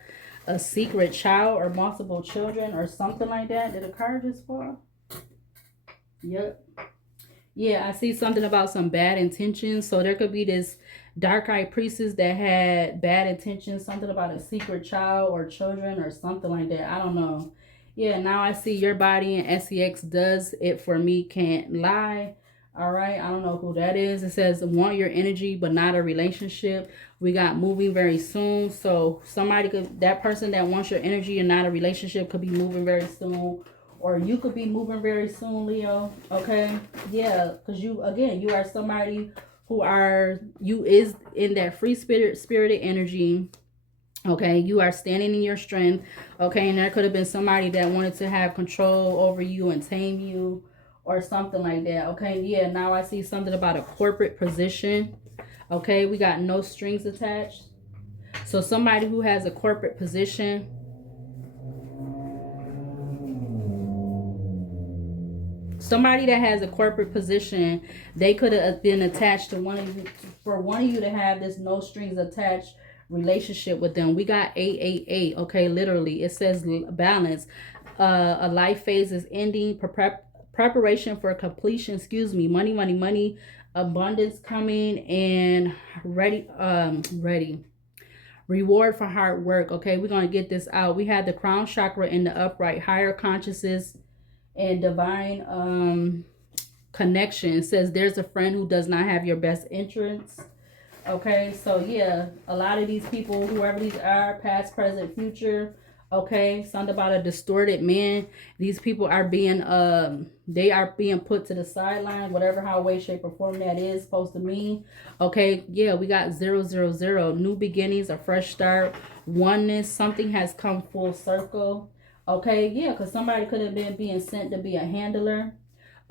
a secret child or multiple children or something like that. Did a card just fall? Yep. Yeah, I see something about some bad intentions. So there could be this dark high priestess that had bad intentions, something about a secret child or children or something like that. I don't know. Yeah, now I see your body and SEX does it for me, can't lie. All right, I don't know who that is. It says want your energy but not a relationship. We got moving very soon. So somebody could, that person that wants your energy and not a relationship could be moving very soon. Or you could be moving very soon, Leo. Okay, yeah, because you are somebody you is in that free spirited energy. Okay, you are standing in your strength. Okay, and there could have been somebody that wanted to have control over you and tame you or something like that. Okay, yeah, now I see something about a corporate position. Okay, we got no strings attached. So somebody who has a corporate position. Somebody that has a corporate position, they could have been attached to one of you, for one of you to have this no strings attached relationship with them. We got 888. Okay, literally it says balance. A life phase is ending. Preparation for completion. Excuse me. Money. Abundance coming and ready. Reward for hard work. Okay, we're gonna get this out. We had the crown chakra in the upright, higher consciousness and divine connection. It says there's a friend who does not have your best interests. Okay, so yeah, a lot of these people, whoever these are, past, present, future. Okay, something about a distorted man. These people are being they are being put to the sideline, whatever how way, shape, or form that is supposed to mean. Okay, yeah, we got 000, new beginnings, a fresh start, oneness, something has come full circle. Okay, yeah, because somebody could have been being sent to be a handler.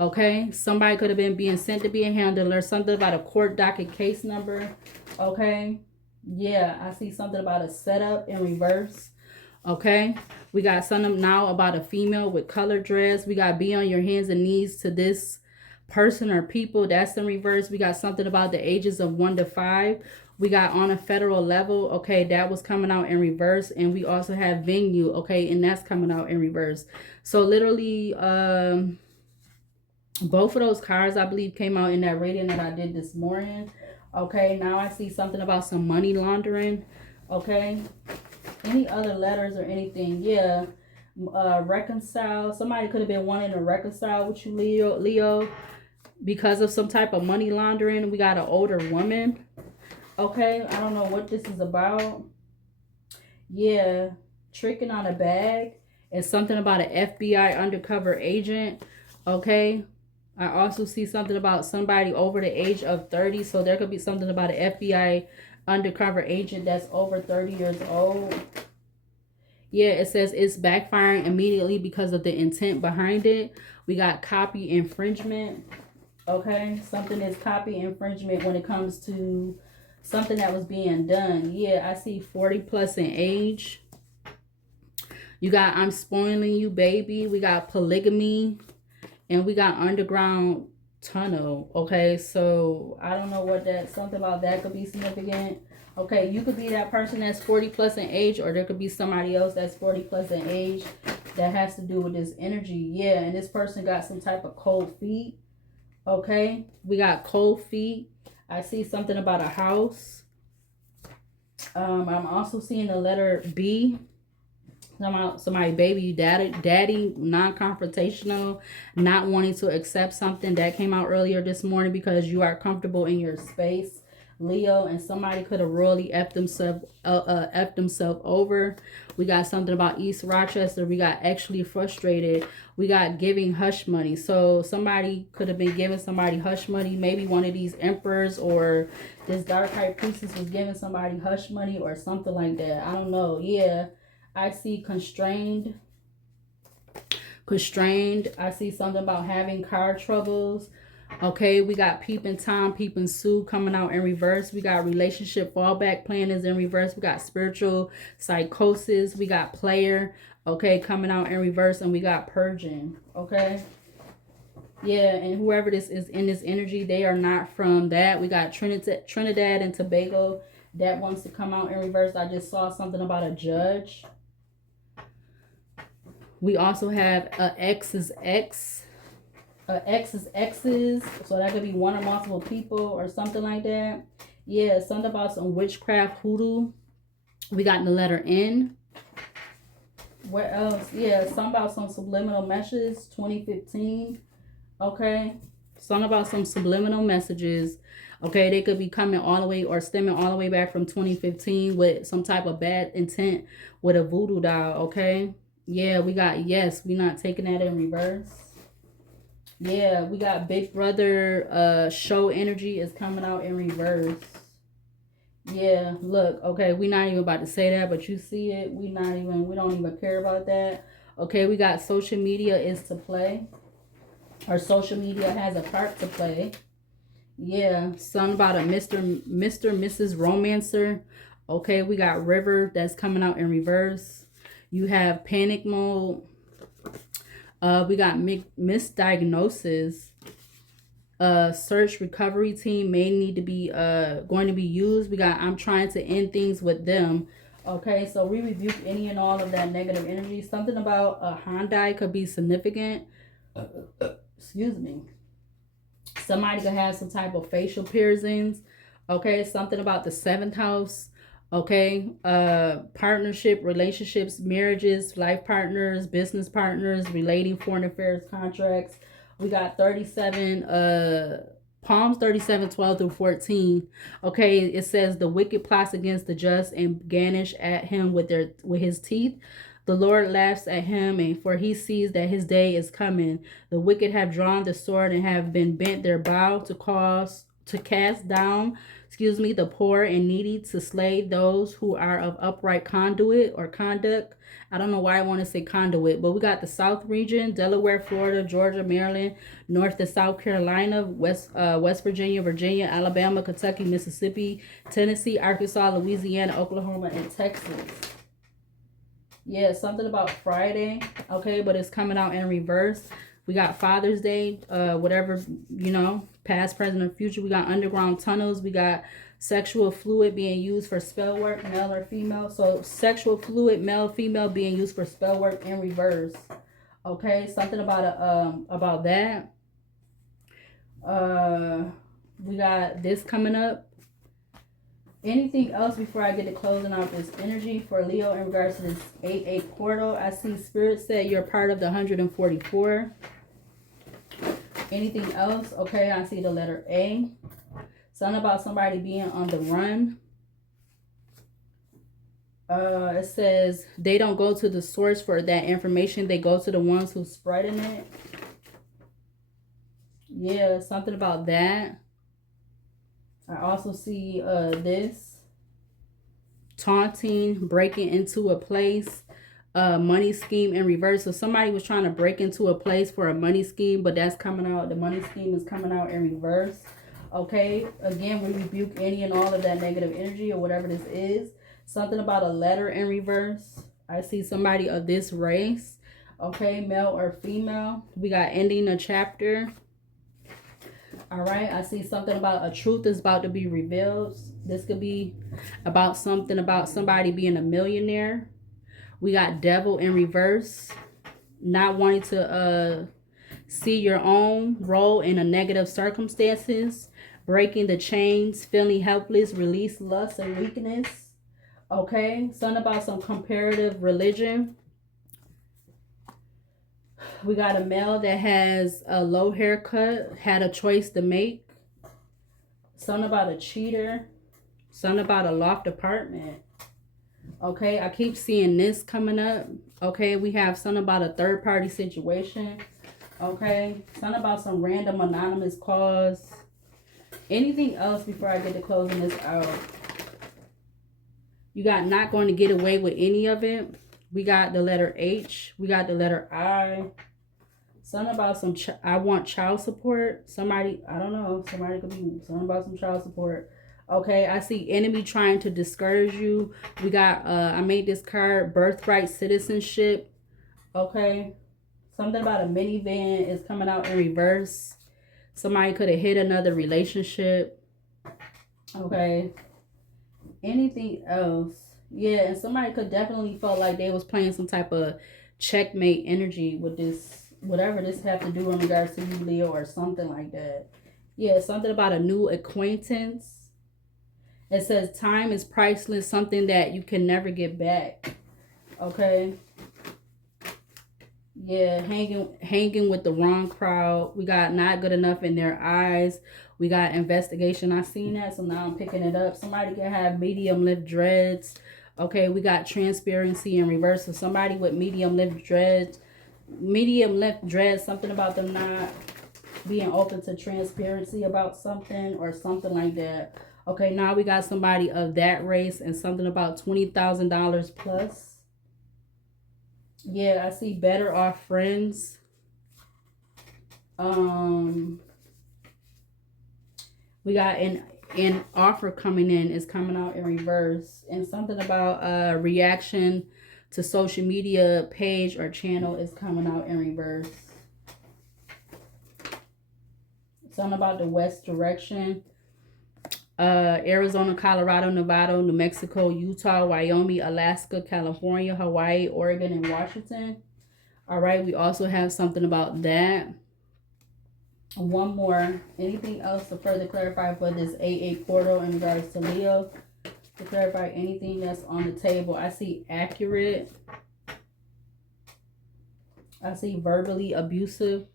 Okay, somebody could have been being sent to be a handler. Something about a court docket case number. Okay, yeah, I see something about a setup in reverse. Okay, we got something now about a female with colored dress. We got be on your hands and knees to this person or people. That's in reverse. We got something about the ages of 1 to 5. We got on a federal level. Okay, that was coming out in reverse. And we also have venue. Okay, and that's coming out in reverse. So literally, both of those cards, I believe, came out in that reading that I did this morning. Okay, now I see something about some money laundering. Okay, any other letters or anything? Yeah, reconcile. Somebody could have been wanting to reconcile with you, Leo, because of some type of money laundering. We got an older woman. Okay, I don't know what this is about. Yeah, tricking on a bag. And something about an FBI undercover agent. Okay, I also see something about somebody over the age of 30. So there could be something about an FBI undercover agent that's over 30 years old. Yeah, it says it's backfiring immediately because of the intent behind it. We got copy infringement. Okay, something is copy infringement when it comes to something that was being done. Yeah, I see 40 plus in age. You got I'm spoiling you, baby. We got polygamy. And we got underground tunnel. Okay, so I don't know what that, something about that could be significant. Okay, you could be that person that's 40 plus in age, or there could be somebody else that's 40 plus in age that has to do with this energy. Yeah, and this person got some type of cold feet. Okay, we got cold feet. I see something about a house. I'm also seeing the letter B. Somebody baby daddy non-confrontational, not wanting to accept something. That came out earlier this morning because you are comfortable in your space, Leo, and somebody could have really effed themselves over. We got something about East Rochester. We got actually frustrated. We got giving hush money. So somebody could have been giving somebody hush money. Maybe one of these emperors or this dark high priestess was giving somebody hush money or something like that. I don't know. Yeah, I see constrained. I see something about having car troubles. Okay, we got peeping Tom, peeping Sue coming out in reverse. We got relationship fallback plan is in reverse. We got spiritual psychosis. We got player, okay, coming out in reverse. And we got purging, okay. Yeah, and whoever this is in this energy, they are not from that. We got Trinidad and Tobago that wants to come out in reverse. I just saw something about a judge. We also have ex's ex. Ex's exes. So that could be one or multiple people or something like that. Yeah, something about some witchcraft hoodoo. We got the letter N. What else? Yeah, something about some subliminal messages, 2015. Okay. Something about some subliminal messages. Okay, they could be coming all the way or stemming all the way back from 2015 with some type of bad intent with a voodoo doll. Okay. Yeah, we got yes. We not taking that in reverse. Yeah, we got Big Brother show energy is coming out in reverse. Yeah, look, okay, we not even about to say that, but you see it. We don't even care about that. Okay, we got social media is to play. Or social media has a part to play. Yeah, something about a Mr. Mrs. Romancer. Okay, we got River that's coming out in reverse. You have panic mode. We got misdiagnosis. Search recovery team may need to be going to be used. We got I'm trying to end things with them. Okay, so we rebuke any and all of that negative energy. Something about a Hyundai could be significant. Excuse me. Somebody could have some type of facial piercings. Okay, something about the 7th house. Okay, partnership, relationships, marriages, life partners, business partners, relating foreign affairs contracts. We got 37, Palms 37, 12 through 14. Okay, it says the wicked plots against the just and garnish at him with his teeth. The Lord laughs at him, and for he sees that his day is coming. The wicked have drawn the sword and have been bent their bow to cast down, the poor and needy, to slay those who are of upright conduit or conduct. I don't know why I want to say conduit, but we got the South region, Delaware, Florida, Georgia, Maryland, North to South Carolina, West Virginia, Virginia, Alabama, Kentucky, Mississippi, Tennessee, Arkansas, Louisiana, Oklahoma, and Texas. Yeah, something about Friday. Okay, but it's coming out in reverse. We got Father's Day, whatever, past, present, and future. We got underground tunnels. We got sexual fluid being used for spell work, male or female. So sexual fluid, male, female, being used for spell work in reverse. Okay, something about that. We got this coming up. Anything else before I get to closing out this energy for Leo in regards to this 8-8 portal? I see Spirit said you're part of the 144. Anything else? Okay, I see the letter A. Something about somebody being on the run. It says they don't go to the source for that information. They go to the ones who's spreading it. Yeah, something about that. I also see this. Taunting, breaking into a place, money scheme in reverse. So somebody was trying to break into a place for a money scheme, but that's coming out. The money scheme is coming out in reverse. Okay, again, we rebuke any and all of that negative energy or whatever this is. Something about a letter in reverse. I see somebody of this race. Okay, male or female. We got ending a chapter. All right, I see something about a truth is about to be revealed. This could be about something about somebody being a millionaire. We got devil in reverse. Not wanting to see your own role in a negative circumstances. Breaking the chains, feeling helpless, release lust and weakness. Okay, something about some comparative religion. We got a male that has a low haircut, had a choice to make. Something about a cheater. Something about a loft apartment. Okay, I keep seeing this coming up. Okay, we have something about a third party situation. Okay, something about some random anonymous cause. Anything else before I get to closing this out? You got not going to get away with any of it. We got the letter H. We got the letter I. Something about some, I want child support. Somebody, I don't know. Somebody could be something about some child support. Okay, I see enemy trying to discourage you. We got, I made this card, birthright citizenship. Okay, something about a minivan is coming out in reverse. Somebody could have hit another relationship. Okay, anything else? Yeah, and somebody could definitely felt like they was playing some type of checkmate energy with this, whatever this have to do in regards to you, Leo, or something like that. Yeah, something about a new acquaintance. It says time is priceless, something that you can never get back. Okay. Yeah, hanging with the wrong crowd. We got not good enough in their eyes. We got investigation. I seen that, so now I'm picking it up. Somebody can have medium lip dreads. Okay, we got transparency in reverse. So somebody with medium lip dreads, something about them not being open to transparency about something or something like that. Okay, now we got somebody of that race and something about $20,000 plus. Yeah, I see better off friends. We got an offer coming in is coming out in reverse, and something about reaction to social media page or channel is coming out in reverse. Something about the west direction. Arizona, Colorado, Nevada, New Mexico, Utah, Wyoming, Alaska, California, Hawaii, Oregon, and Washington. All right, we also have something about that. One more. Anything else to further clarify for this 8-8 portal in regards to Leo? To clarify anything that's on the table. I see accurate. I see verbally abusive.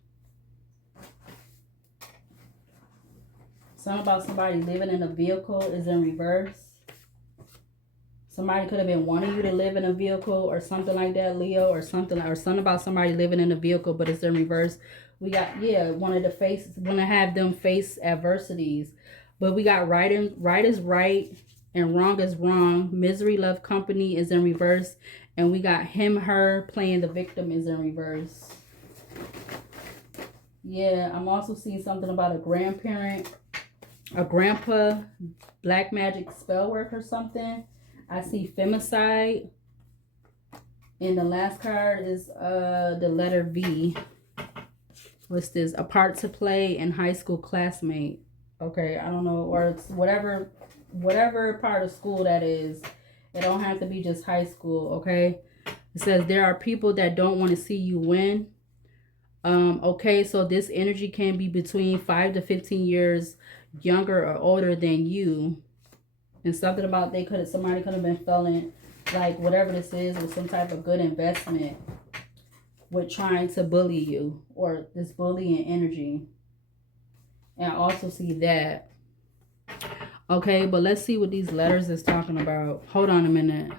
Something about somebody living in a vehicle is in reverse. Somebody could have been wanting you to live in a vehicle or something like that, Leo, or something about somebody living in a vehicle, but it's in reverse. We got, yeah, want to have them face adversities. But we got right is right and wrong is wrong. Misery, love, company is in reverse. And we got him, her, playing the victim is in reverse. Yeah, I'm also seeing something about a grandparent, a grandpa, black magic spell work or something. I see femicide. And the last card is the letter V. What's this? A part to play in high school classmate. Okay, I don't know, or it's whatever part of school that is. It don't have to be just high school, okay? It says there are people that don't want to see you win. Okay, so this energy can be between 5 to 15 years younger or older than you. And something about somebody could have been feeling like whatever this is was some type of good investment with trying to bully you, or this bullying energy. And I also see that. Okay, but let's see what these letters is talking about. Hold on a minute.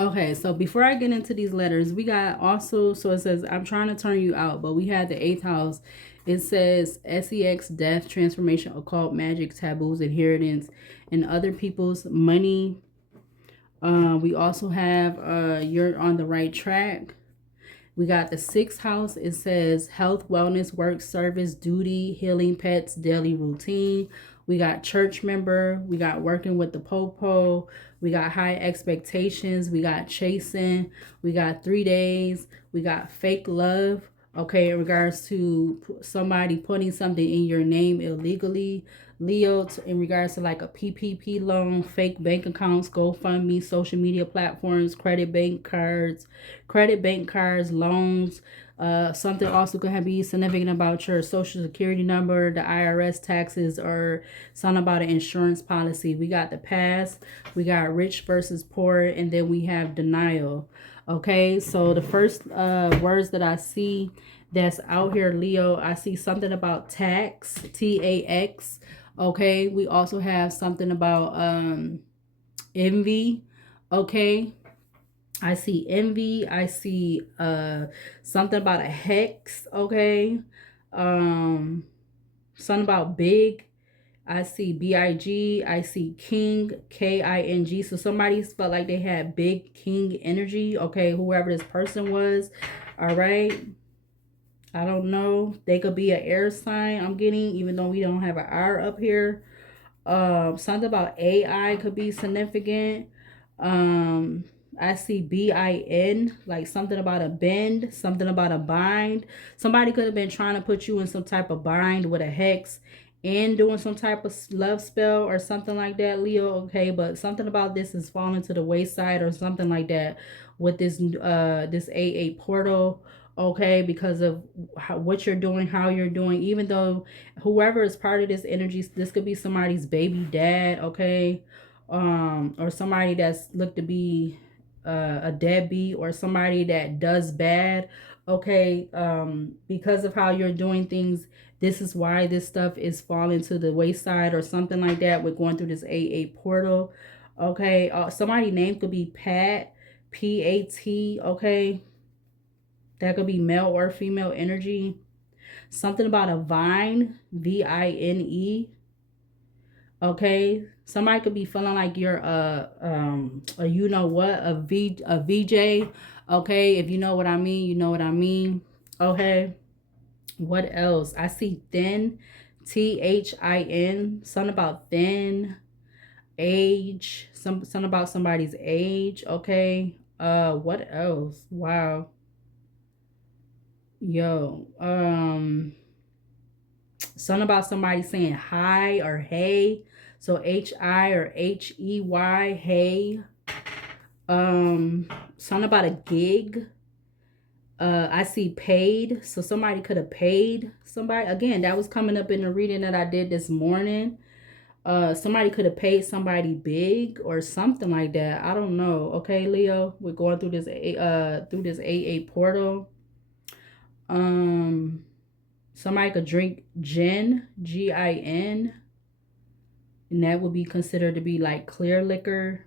Okay, so before I get into these letters, we got also, so it says, I'm trying to turn you out, but we had the eighth house. It says sex, death, transformation, occult, magic, taboos, inheritance, and other people's money. We also have you're on the right track. We got the sixth house. It says health, wellness, work, service, duty, healing, pets, daily routine. We got church member. We got working with the popo. We got high expectations. We got chasing. We got 3 days. We got fake love. Okay, in regards to somebody putting something in your name illegally. Leo, in regards to like a PPP loan, fake bank accounts, GoFundMe, social media platforms, credit bank cards, loans. Something also could be significant about your social security number, the IRS taxes, or something about an insurance policy. We got the past, we got rich versus poor, and then we have denial. Okay, so the first words that I see that's out here, Leo, I see something about tax, TAX. Okay, we also have something about envy. Okay, I see envy. I see something about a hex. Okay, something about big. I see BIG. I see king, KING. So somebody felt like they had big king energy. Okay, whoever this person was. All right. I don't know. They could be an air sign, I'm getting, even though we don't have an R up here. Something about AI could be significant. I see BIN, like something about a bend, something about a bind. Somebody could have been trying to put you in some type of bind with a hex and doing some type of love spell or something like that, Leo. Okay, but something about this is falling to the wayside or something like that with this AA portal. Okay, because of what you're doing, how you're doing, even though whoever is part of this energy, this could be somebody's baby dad. Okay, or somebody that's looked to be a deadbeat, or somebody that does bad. Okay, because of how you're doing things, this is why this stuff is falling to the wayside or something like that. We're going through this AA portal. Okay, somebody's name could be Pat, PAT. Okay, that could be male or female energy. Something about a vine, VINE. Okay, somebody could be feeling like you're a you know what, a VJ. Okay, if you know what I mean, you know what I mean. Okay, what else? I see thin, THIN. Something about thin, age. Something about somebody's age. Okay. What else? Wow. Yo. Something about somebody saying hi or hey. So HI or HEY, hey. Something about a gig. I see paid. So somebody could have paid somebody. Again, that was coming up in the reading that I did this morning. Somebody could have paid somebody big or something like that. I don't know. Okay, Leo, we're going through this AA portal. Somebody could drink gin, GIN, and that would be considered to be like clear liquor.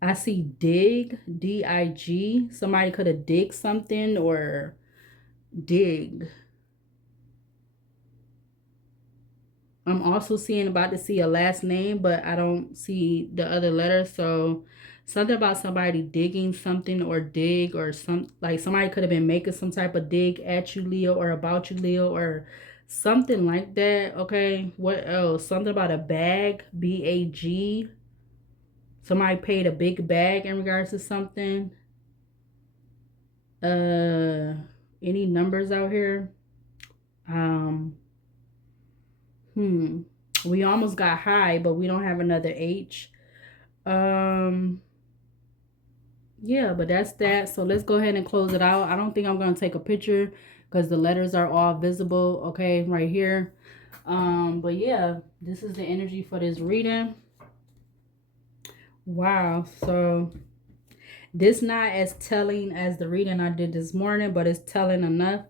I see dig, DIG. Somebody could have dig something or dig. I'm also about to see a last name, but I don't see the other letter. So something about somebody digging something or dig, or like somebody could have been making some type of dig at you, Leo, or about you, Leo, or something like that. Okay, what else? Something about a bag, BAG. Somebody paid a big bag in regards to something. Any numbers out here? We almost got high, but we don't have another H. Yeah, but that's that. So let's go ahead and close it out. I don't think I'm going to take a picture because the letters are all visible, okay, right here. But yeah, this is the energy for this reading. Wow. So this not as telling as the reading I did this morning, but it's telling enough.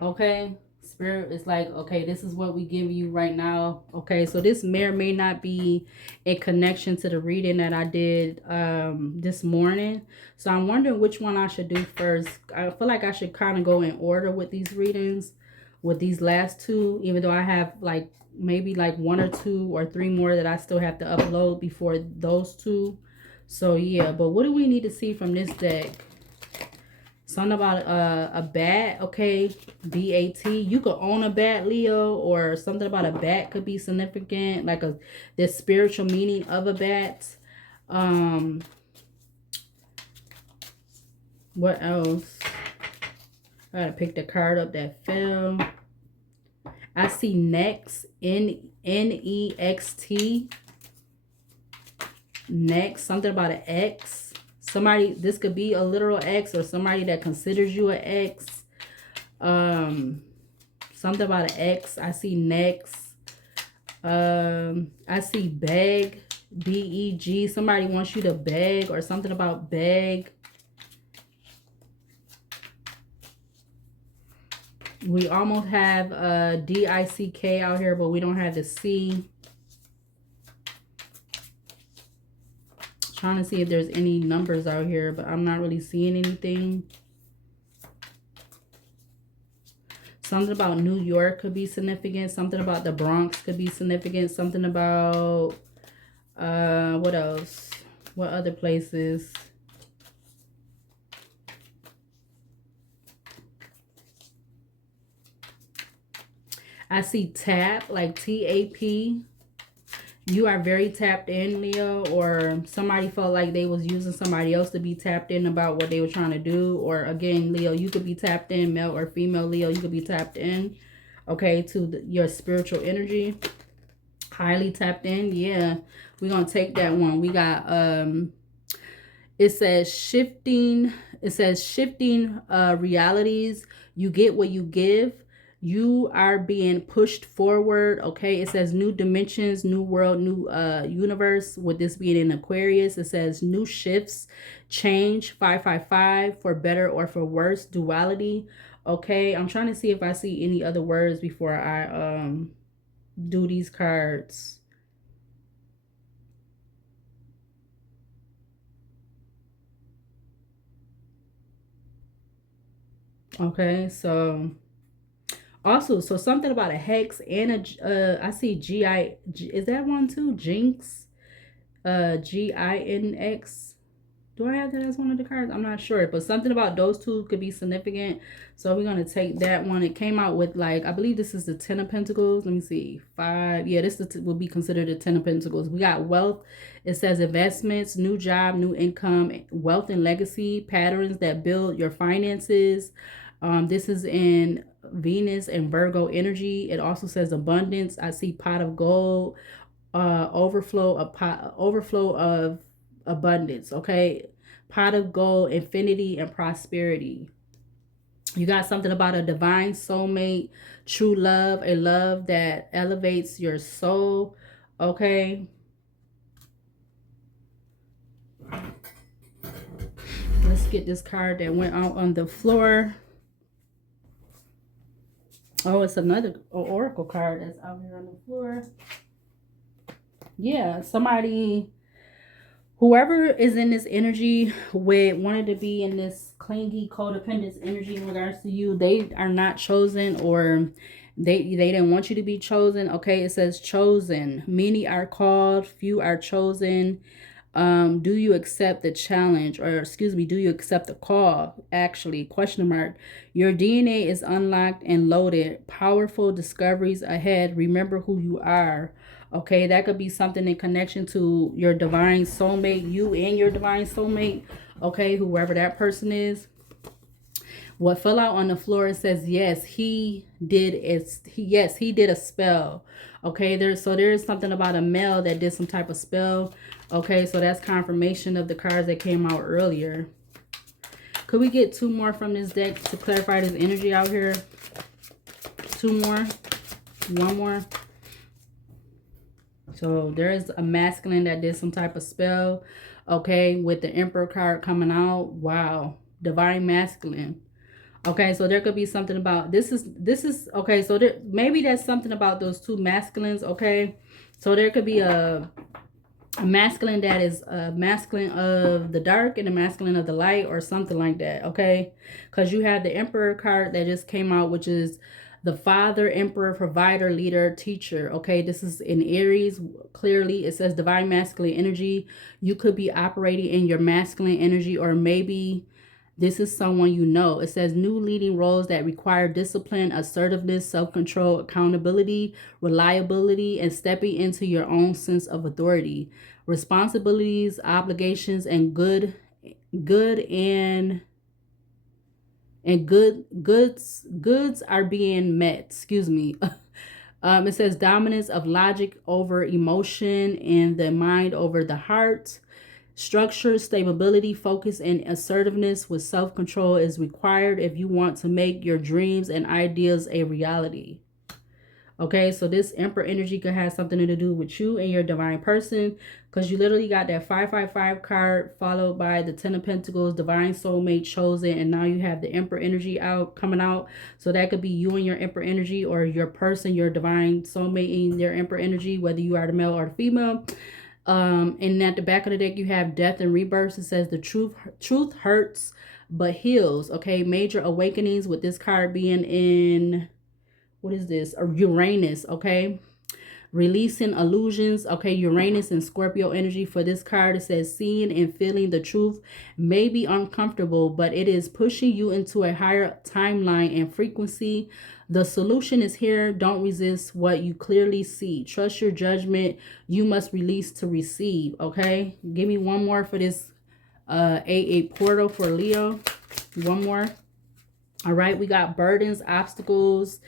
Okay. Spirit is like, okay, this is what we give you right now. Okay, so this may or may not be in connection to the reading that I did this morning. So I'm wondering which one I should do first. I feel like I should kind of go in order with these readings, with these last two, even though I have like maybe like 1 or 2 or 3 more that I still have to upload before those two. So yeah, but what do we need to see from this deck? Something about a bat, okay, B-A-T. You could own a bat, Leo, or something about a bat could be significant, like the spiritual meaning of a bat. What else? I gotta pick the card up that fell. I see next, N-E-X-T. Next, something about an X. Somebody, this could be a literal ex or somebody that considers you an ex. Something about an ex. I see next. I see beg, B-E-G. Somebody wants you to beg or something about beg. We almost have D-I-C-K out here, but we don't have the C. Trying to see if there's any numbers out here, but I'm not really seeing anything. Something about New York could be significant. Something about the Bronx could be significant. Something about what else? What other places? I see tap, like T-A-P. You are very tapped in, Leo, or somebody felt like they was using somebody else to be tapped in about what they were trying to do. Or again, Leo, you could be tapped in, male or female. Leo, you could be tapped in, okay, to your spiritual energy. Highly tapped in. Yeah, we're going to take that one. We got, it says shifting realities. You get what you give. You are being pushed forward, okay? It says new dimensions, new world, new universe, with this being in Aquarius. It says new shifts, change, 555, for better or for worse, duality, okay? I'm trying to see if I see any other words before I do these cards. Okay, so... Also, so something about a hex and a, I see G-I, is that one too? Jinx, G-I-N-X. Do I have that as one of the cards? I'm not sure, but something about those two could be significant. So we're going to take that one. It came out with like, I believe this is the 10 of Pentacles. Let me see, 5. Yeah, this will be considered the 10 of Pentacles. We got wealth. It says investments, new job, new income, wealth and legacy, patterns that build your finances. This is in Venus and Virgo energy. It also says abundance. I see pot of gold, overflow of abundance, okay? Pot of gold, infinity and prosperity. You got something about a divine soulmate, true love, a love that elevates your soul, okay? Let's get this card that went out on the floor. Oh, it's another oracle card that's out here on the floor. Yeah, somebody, whoever is in this energy wanted to be in this clingy codependence energy in regards to you, they are not chosen, or they didn't want you to be chosen. Okay, it says chosen. Many are called, few are chosen. Do you accept the challenge, or excuse me, do you accept the call? Actually, question mark. Your DNA is unlocked and loaded. Powerful discoveries ahead. Remember who you are. Okay, that could be something in connection to your divine soulmate, you and your divine soulmate. Okay, whoever that person is. What fell out on the floor, it says yes, he did a spell. Okay, there is something about a male that did some type of spell. Okay, so that's confirmation of the cards that came out earlier. Could we get 2 more from this deck to clarify this energy out here? 2 more. 1 more. So there is a masculine that did some type of spell. Okay, with the Emperor card coming out. Wow. Divine masculine. Okay, so there could be something about this is okay, so there maybe there's something about those 2 masculines. Okay, so there could be a masculine that is a masculine of the dark and a masculine of the light, or something like that. Okay, because you have the Emperor card that just came out, which is the father, emperor, provider, leader, teacher. Okay, this is in Aries. Clearly it says divine masculine energy. You could be operating in your masculine energy, or maybe this is someone you know. It says new leading roles that require discipline, assertiveness, self-control, accountability, reliability, and stepping into your own sense of authority. Responsibilities, obligations, and goods are being met. Excuse me. It says dominance of logic over emotion and the mind over the heart. Structure, stability, focus, and assertiveness with self-control is required if you want to make your dreams and ideas a reality. Okay, so this Emperor energy could have something to do with you and your divine person, because you literally got that 555 card followed by the 10 of Pentacles, divine soulmate chosen, and now you have the Emperor energy coming out. So that could be you and your Emperor energy, or your person, your divine soulmate and their Emperor energy, whether you are the male or the female. And at the back of the deck you have death and rebirth. It says the truth hurts but heals. Okay, major awakenings, with this card being in, what is this, Uranus. Okay, releasing illusions. Okay, Uranus and Scorpio energy for this card. It says seeing and feeling the truth may be uncomfortable, but it is pushing you into a higher timeline and frequency. The solution is here. Don't resist what you clearly see. Trust your judgment. You must release to receive. Okay, give me 1 more for this 8-8 portal for Leo. 1 more. All right, we got burdens, obstacles,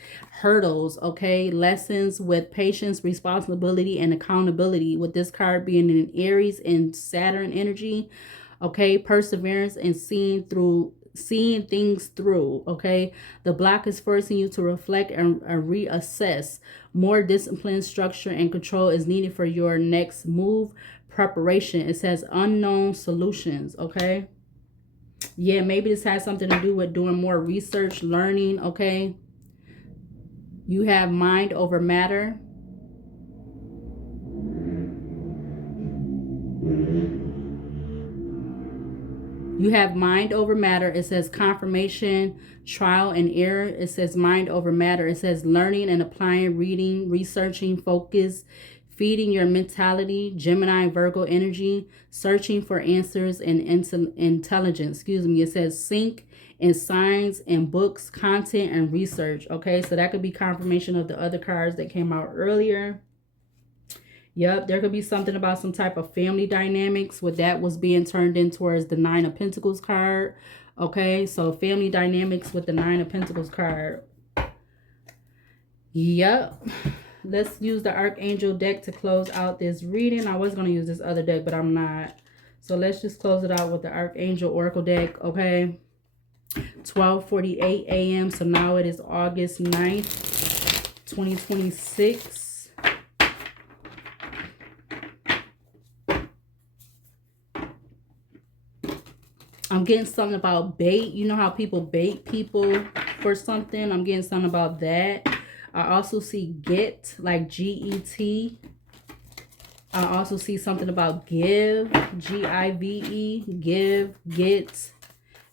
hurdles, okay, lessons with patience, responsibility, and accountability, with this card being in Aries and Saturn energy. Okay, perseverance and seeing things through. Okay, the block is forcing you to reflect and reassess. More discipline, structure, and control is needed for your next move. Preparation. It says unknown solutions. Okay, yeah, maybe this has something to do with doing more research, learning. Okay, you have mind over matter. You have mind over matter. It says confirmation, trial and error. It says mind over matter. It says learning and applying, reading, researching, focus, feeding your mentality, Gemini, Virgo energy, searching for answers and intelligence. Excuse me. It says sync in signs and books, content, and research. Okay, so that could be confirmation of the other cards that came out earlier. Yep, there could be something about some type of family dynamics with that was being turned in towards the 9 of Pentacles card. Okay, so family dynamics with the 9 of Pentacles card. Yep. Let's use the Archangel deck to close out this reading. I was going to use this other deck, but I'm not. So let's just close it out with the Archangel Oracle deck. Okay, 12:48 a.m. So now it is August 9th, 2026. I'm getting something about bait. You know how people bait people for something? I'm getting something about that. I also see get, like G-E-T. I also see something about give, G-I-V-E, give, get,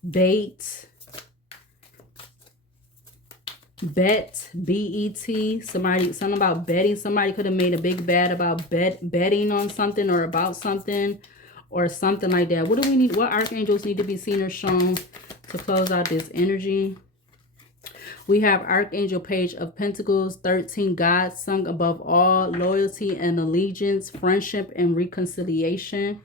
bait, bet, B-E-T. Something about betting. Somebody could have made a big bet about betting on something or about something, or something like that. What do we need? What archangels need to be seen or shown to close out this energy? We have Archangel Page of Pentacles, 13, God sung above all, loyalty and allegiance, friendship and reconciliation.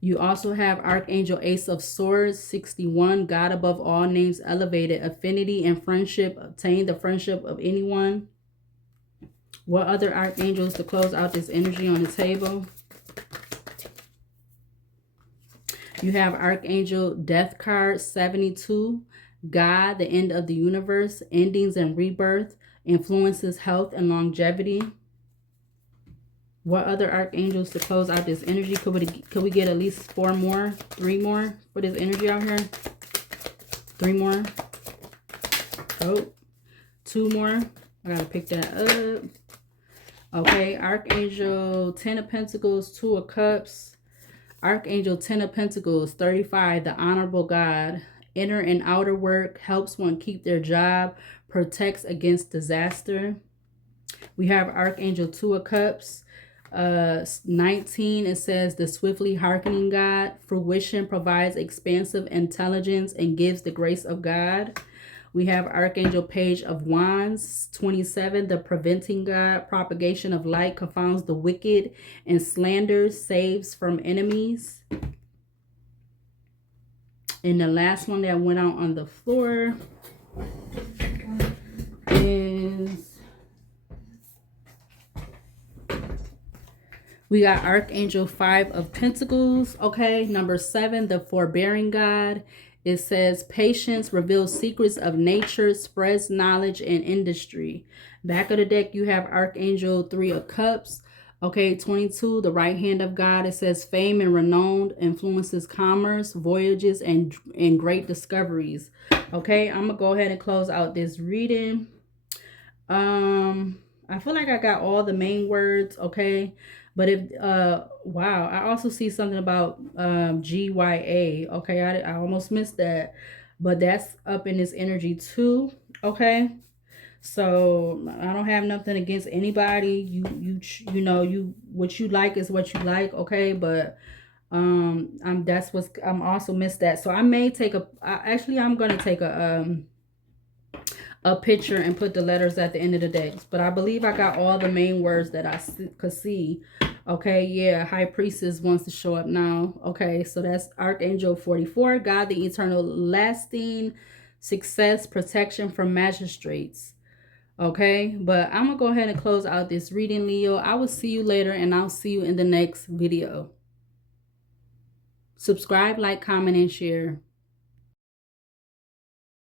You also have Archangel Ace of Swords, 61, God above all, names elevated, affinity and friendship, obtain the friendship of anyone. What other archangels to close out this energy on the table? You have Archangel Death card, 72, God, the end of the universe, endings and rebirth, influences health and longevity. What other archangels to close out this energy? Could we get at least 4 more? 3 more for this energy out here? 3 more. Oh, 2 more. I gotta pick that up. Okay, Archangel 10 of Pentacles, 2 of Cups. Archangel 10 of Pentacles, 35, the honorable God. Inner and outer work, helps one keep their job, protects against disaster. We have Archangel 2 of Cups, 19, it says the swiftly hearkening God. Fruition provides expansive intelligence and gives the grace of God. We have Archangel Page of Wands, 27, the preventing God. Propagation of light confounds the wicked and slanders, saves from enemies. And the last one that went out on the floor is, we got Archangel 5 of Pentacles. Okay, number 7, the forbearing God. It says patience reveals secrets of nature, spreads knowledge and industry. Back of the deck, you have Archangel 3 of Cups. Okay, 22, the right hand of God. It says fame and renown, influences commerce, voyages, and great discoveries. Okay, I'm gonna go ahead and close out this reading. I feel like I got all the main words. Okay, but if wow, I also see something about GYA. Okay, I almost missed that, but that's up in this energy too. Okay, so I don't have nothing against anybody. You know, what you like is what you like. Okay, but I'm also missed that. So I may take I'm gonna take a picture and put the letters at the end of the text. But I believe I got all the main words that I could see. Okay, yeah, High Priestess wants to show up now. Okay, so that's Archangel 44. God, the eternal, lasting success, protection from magistrates. Okay, but I'm going to go ahead and close out this reading, Leo. I will see you later, and I'll see you in the next video. Subscribe, like, comment, and share.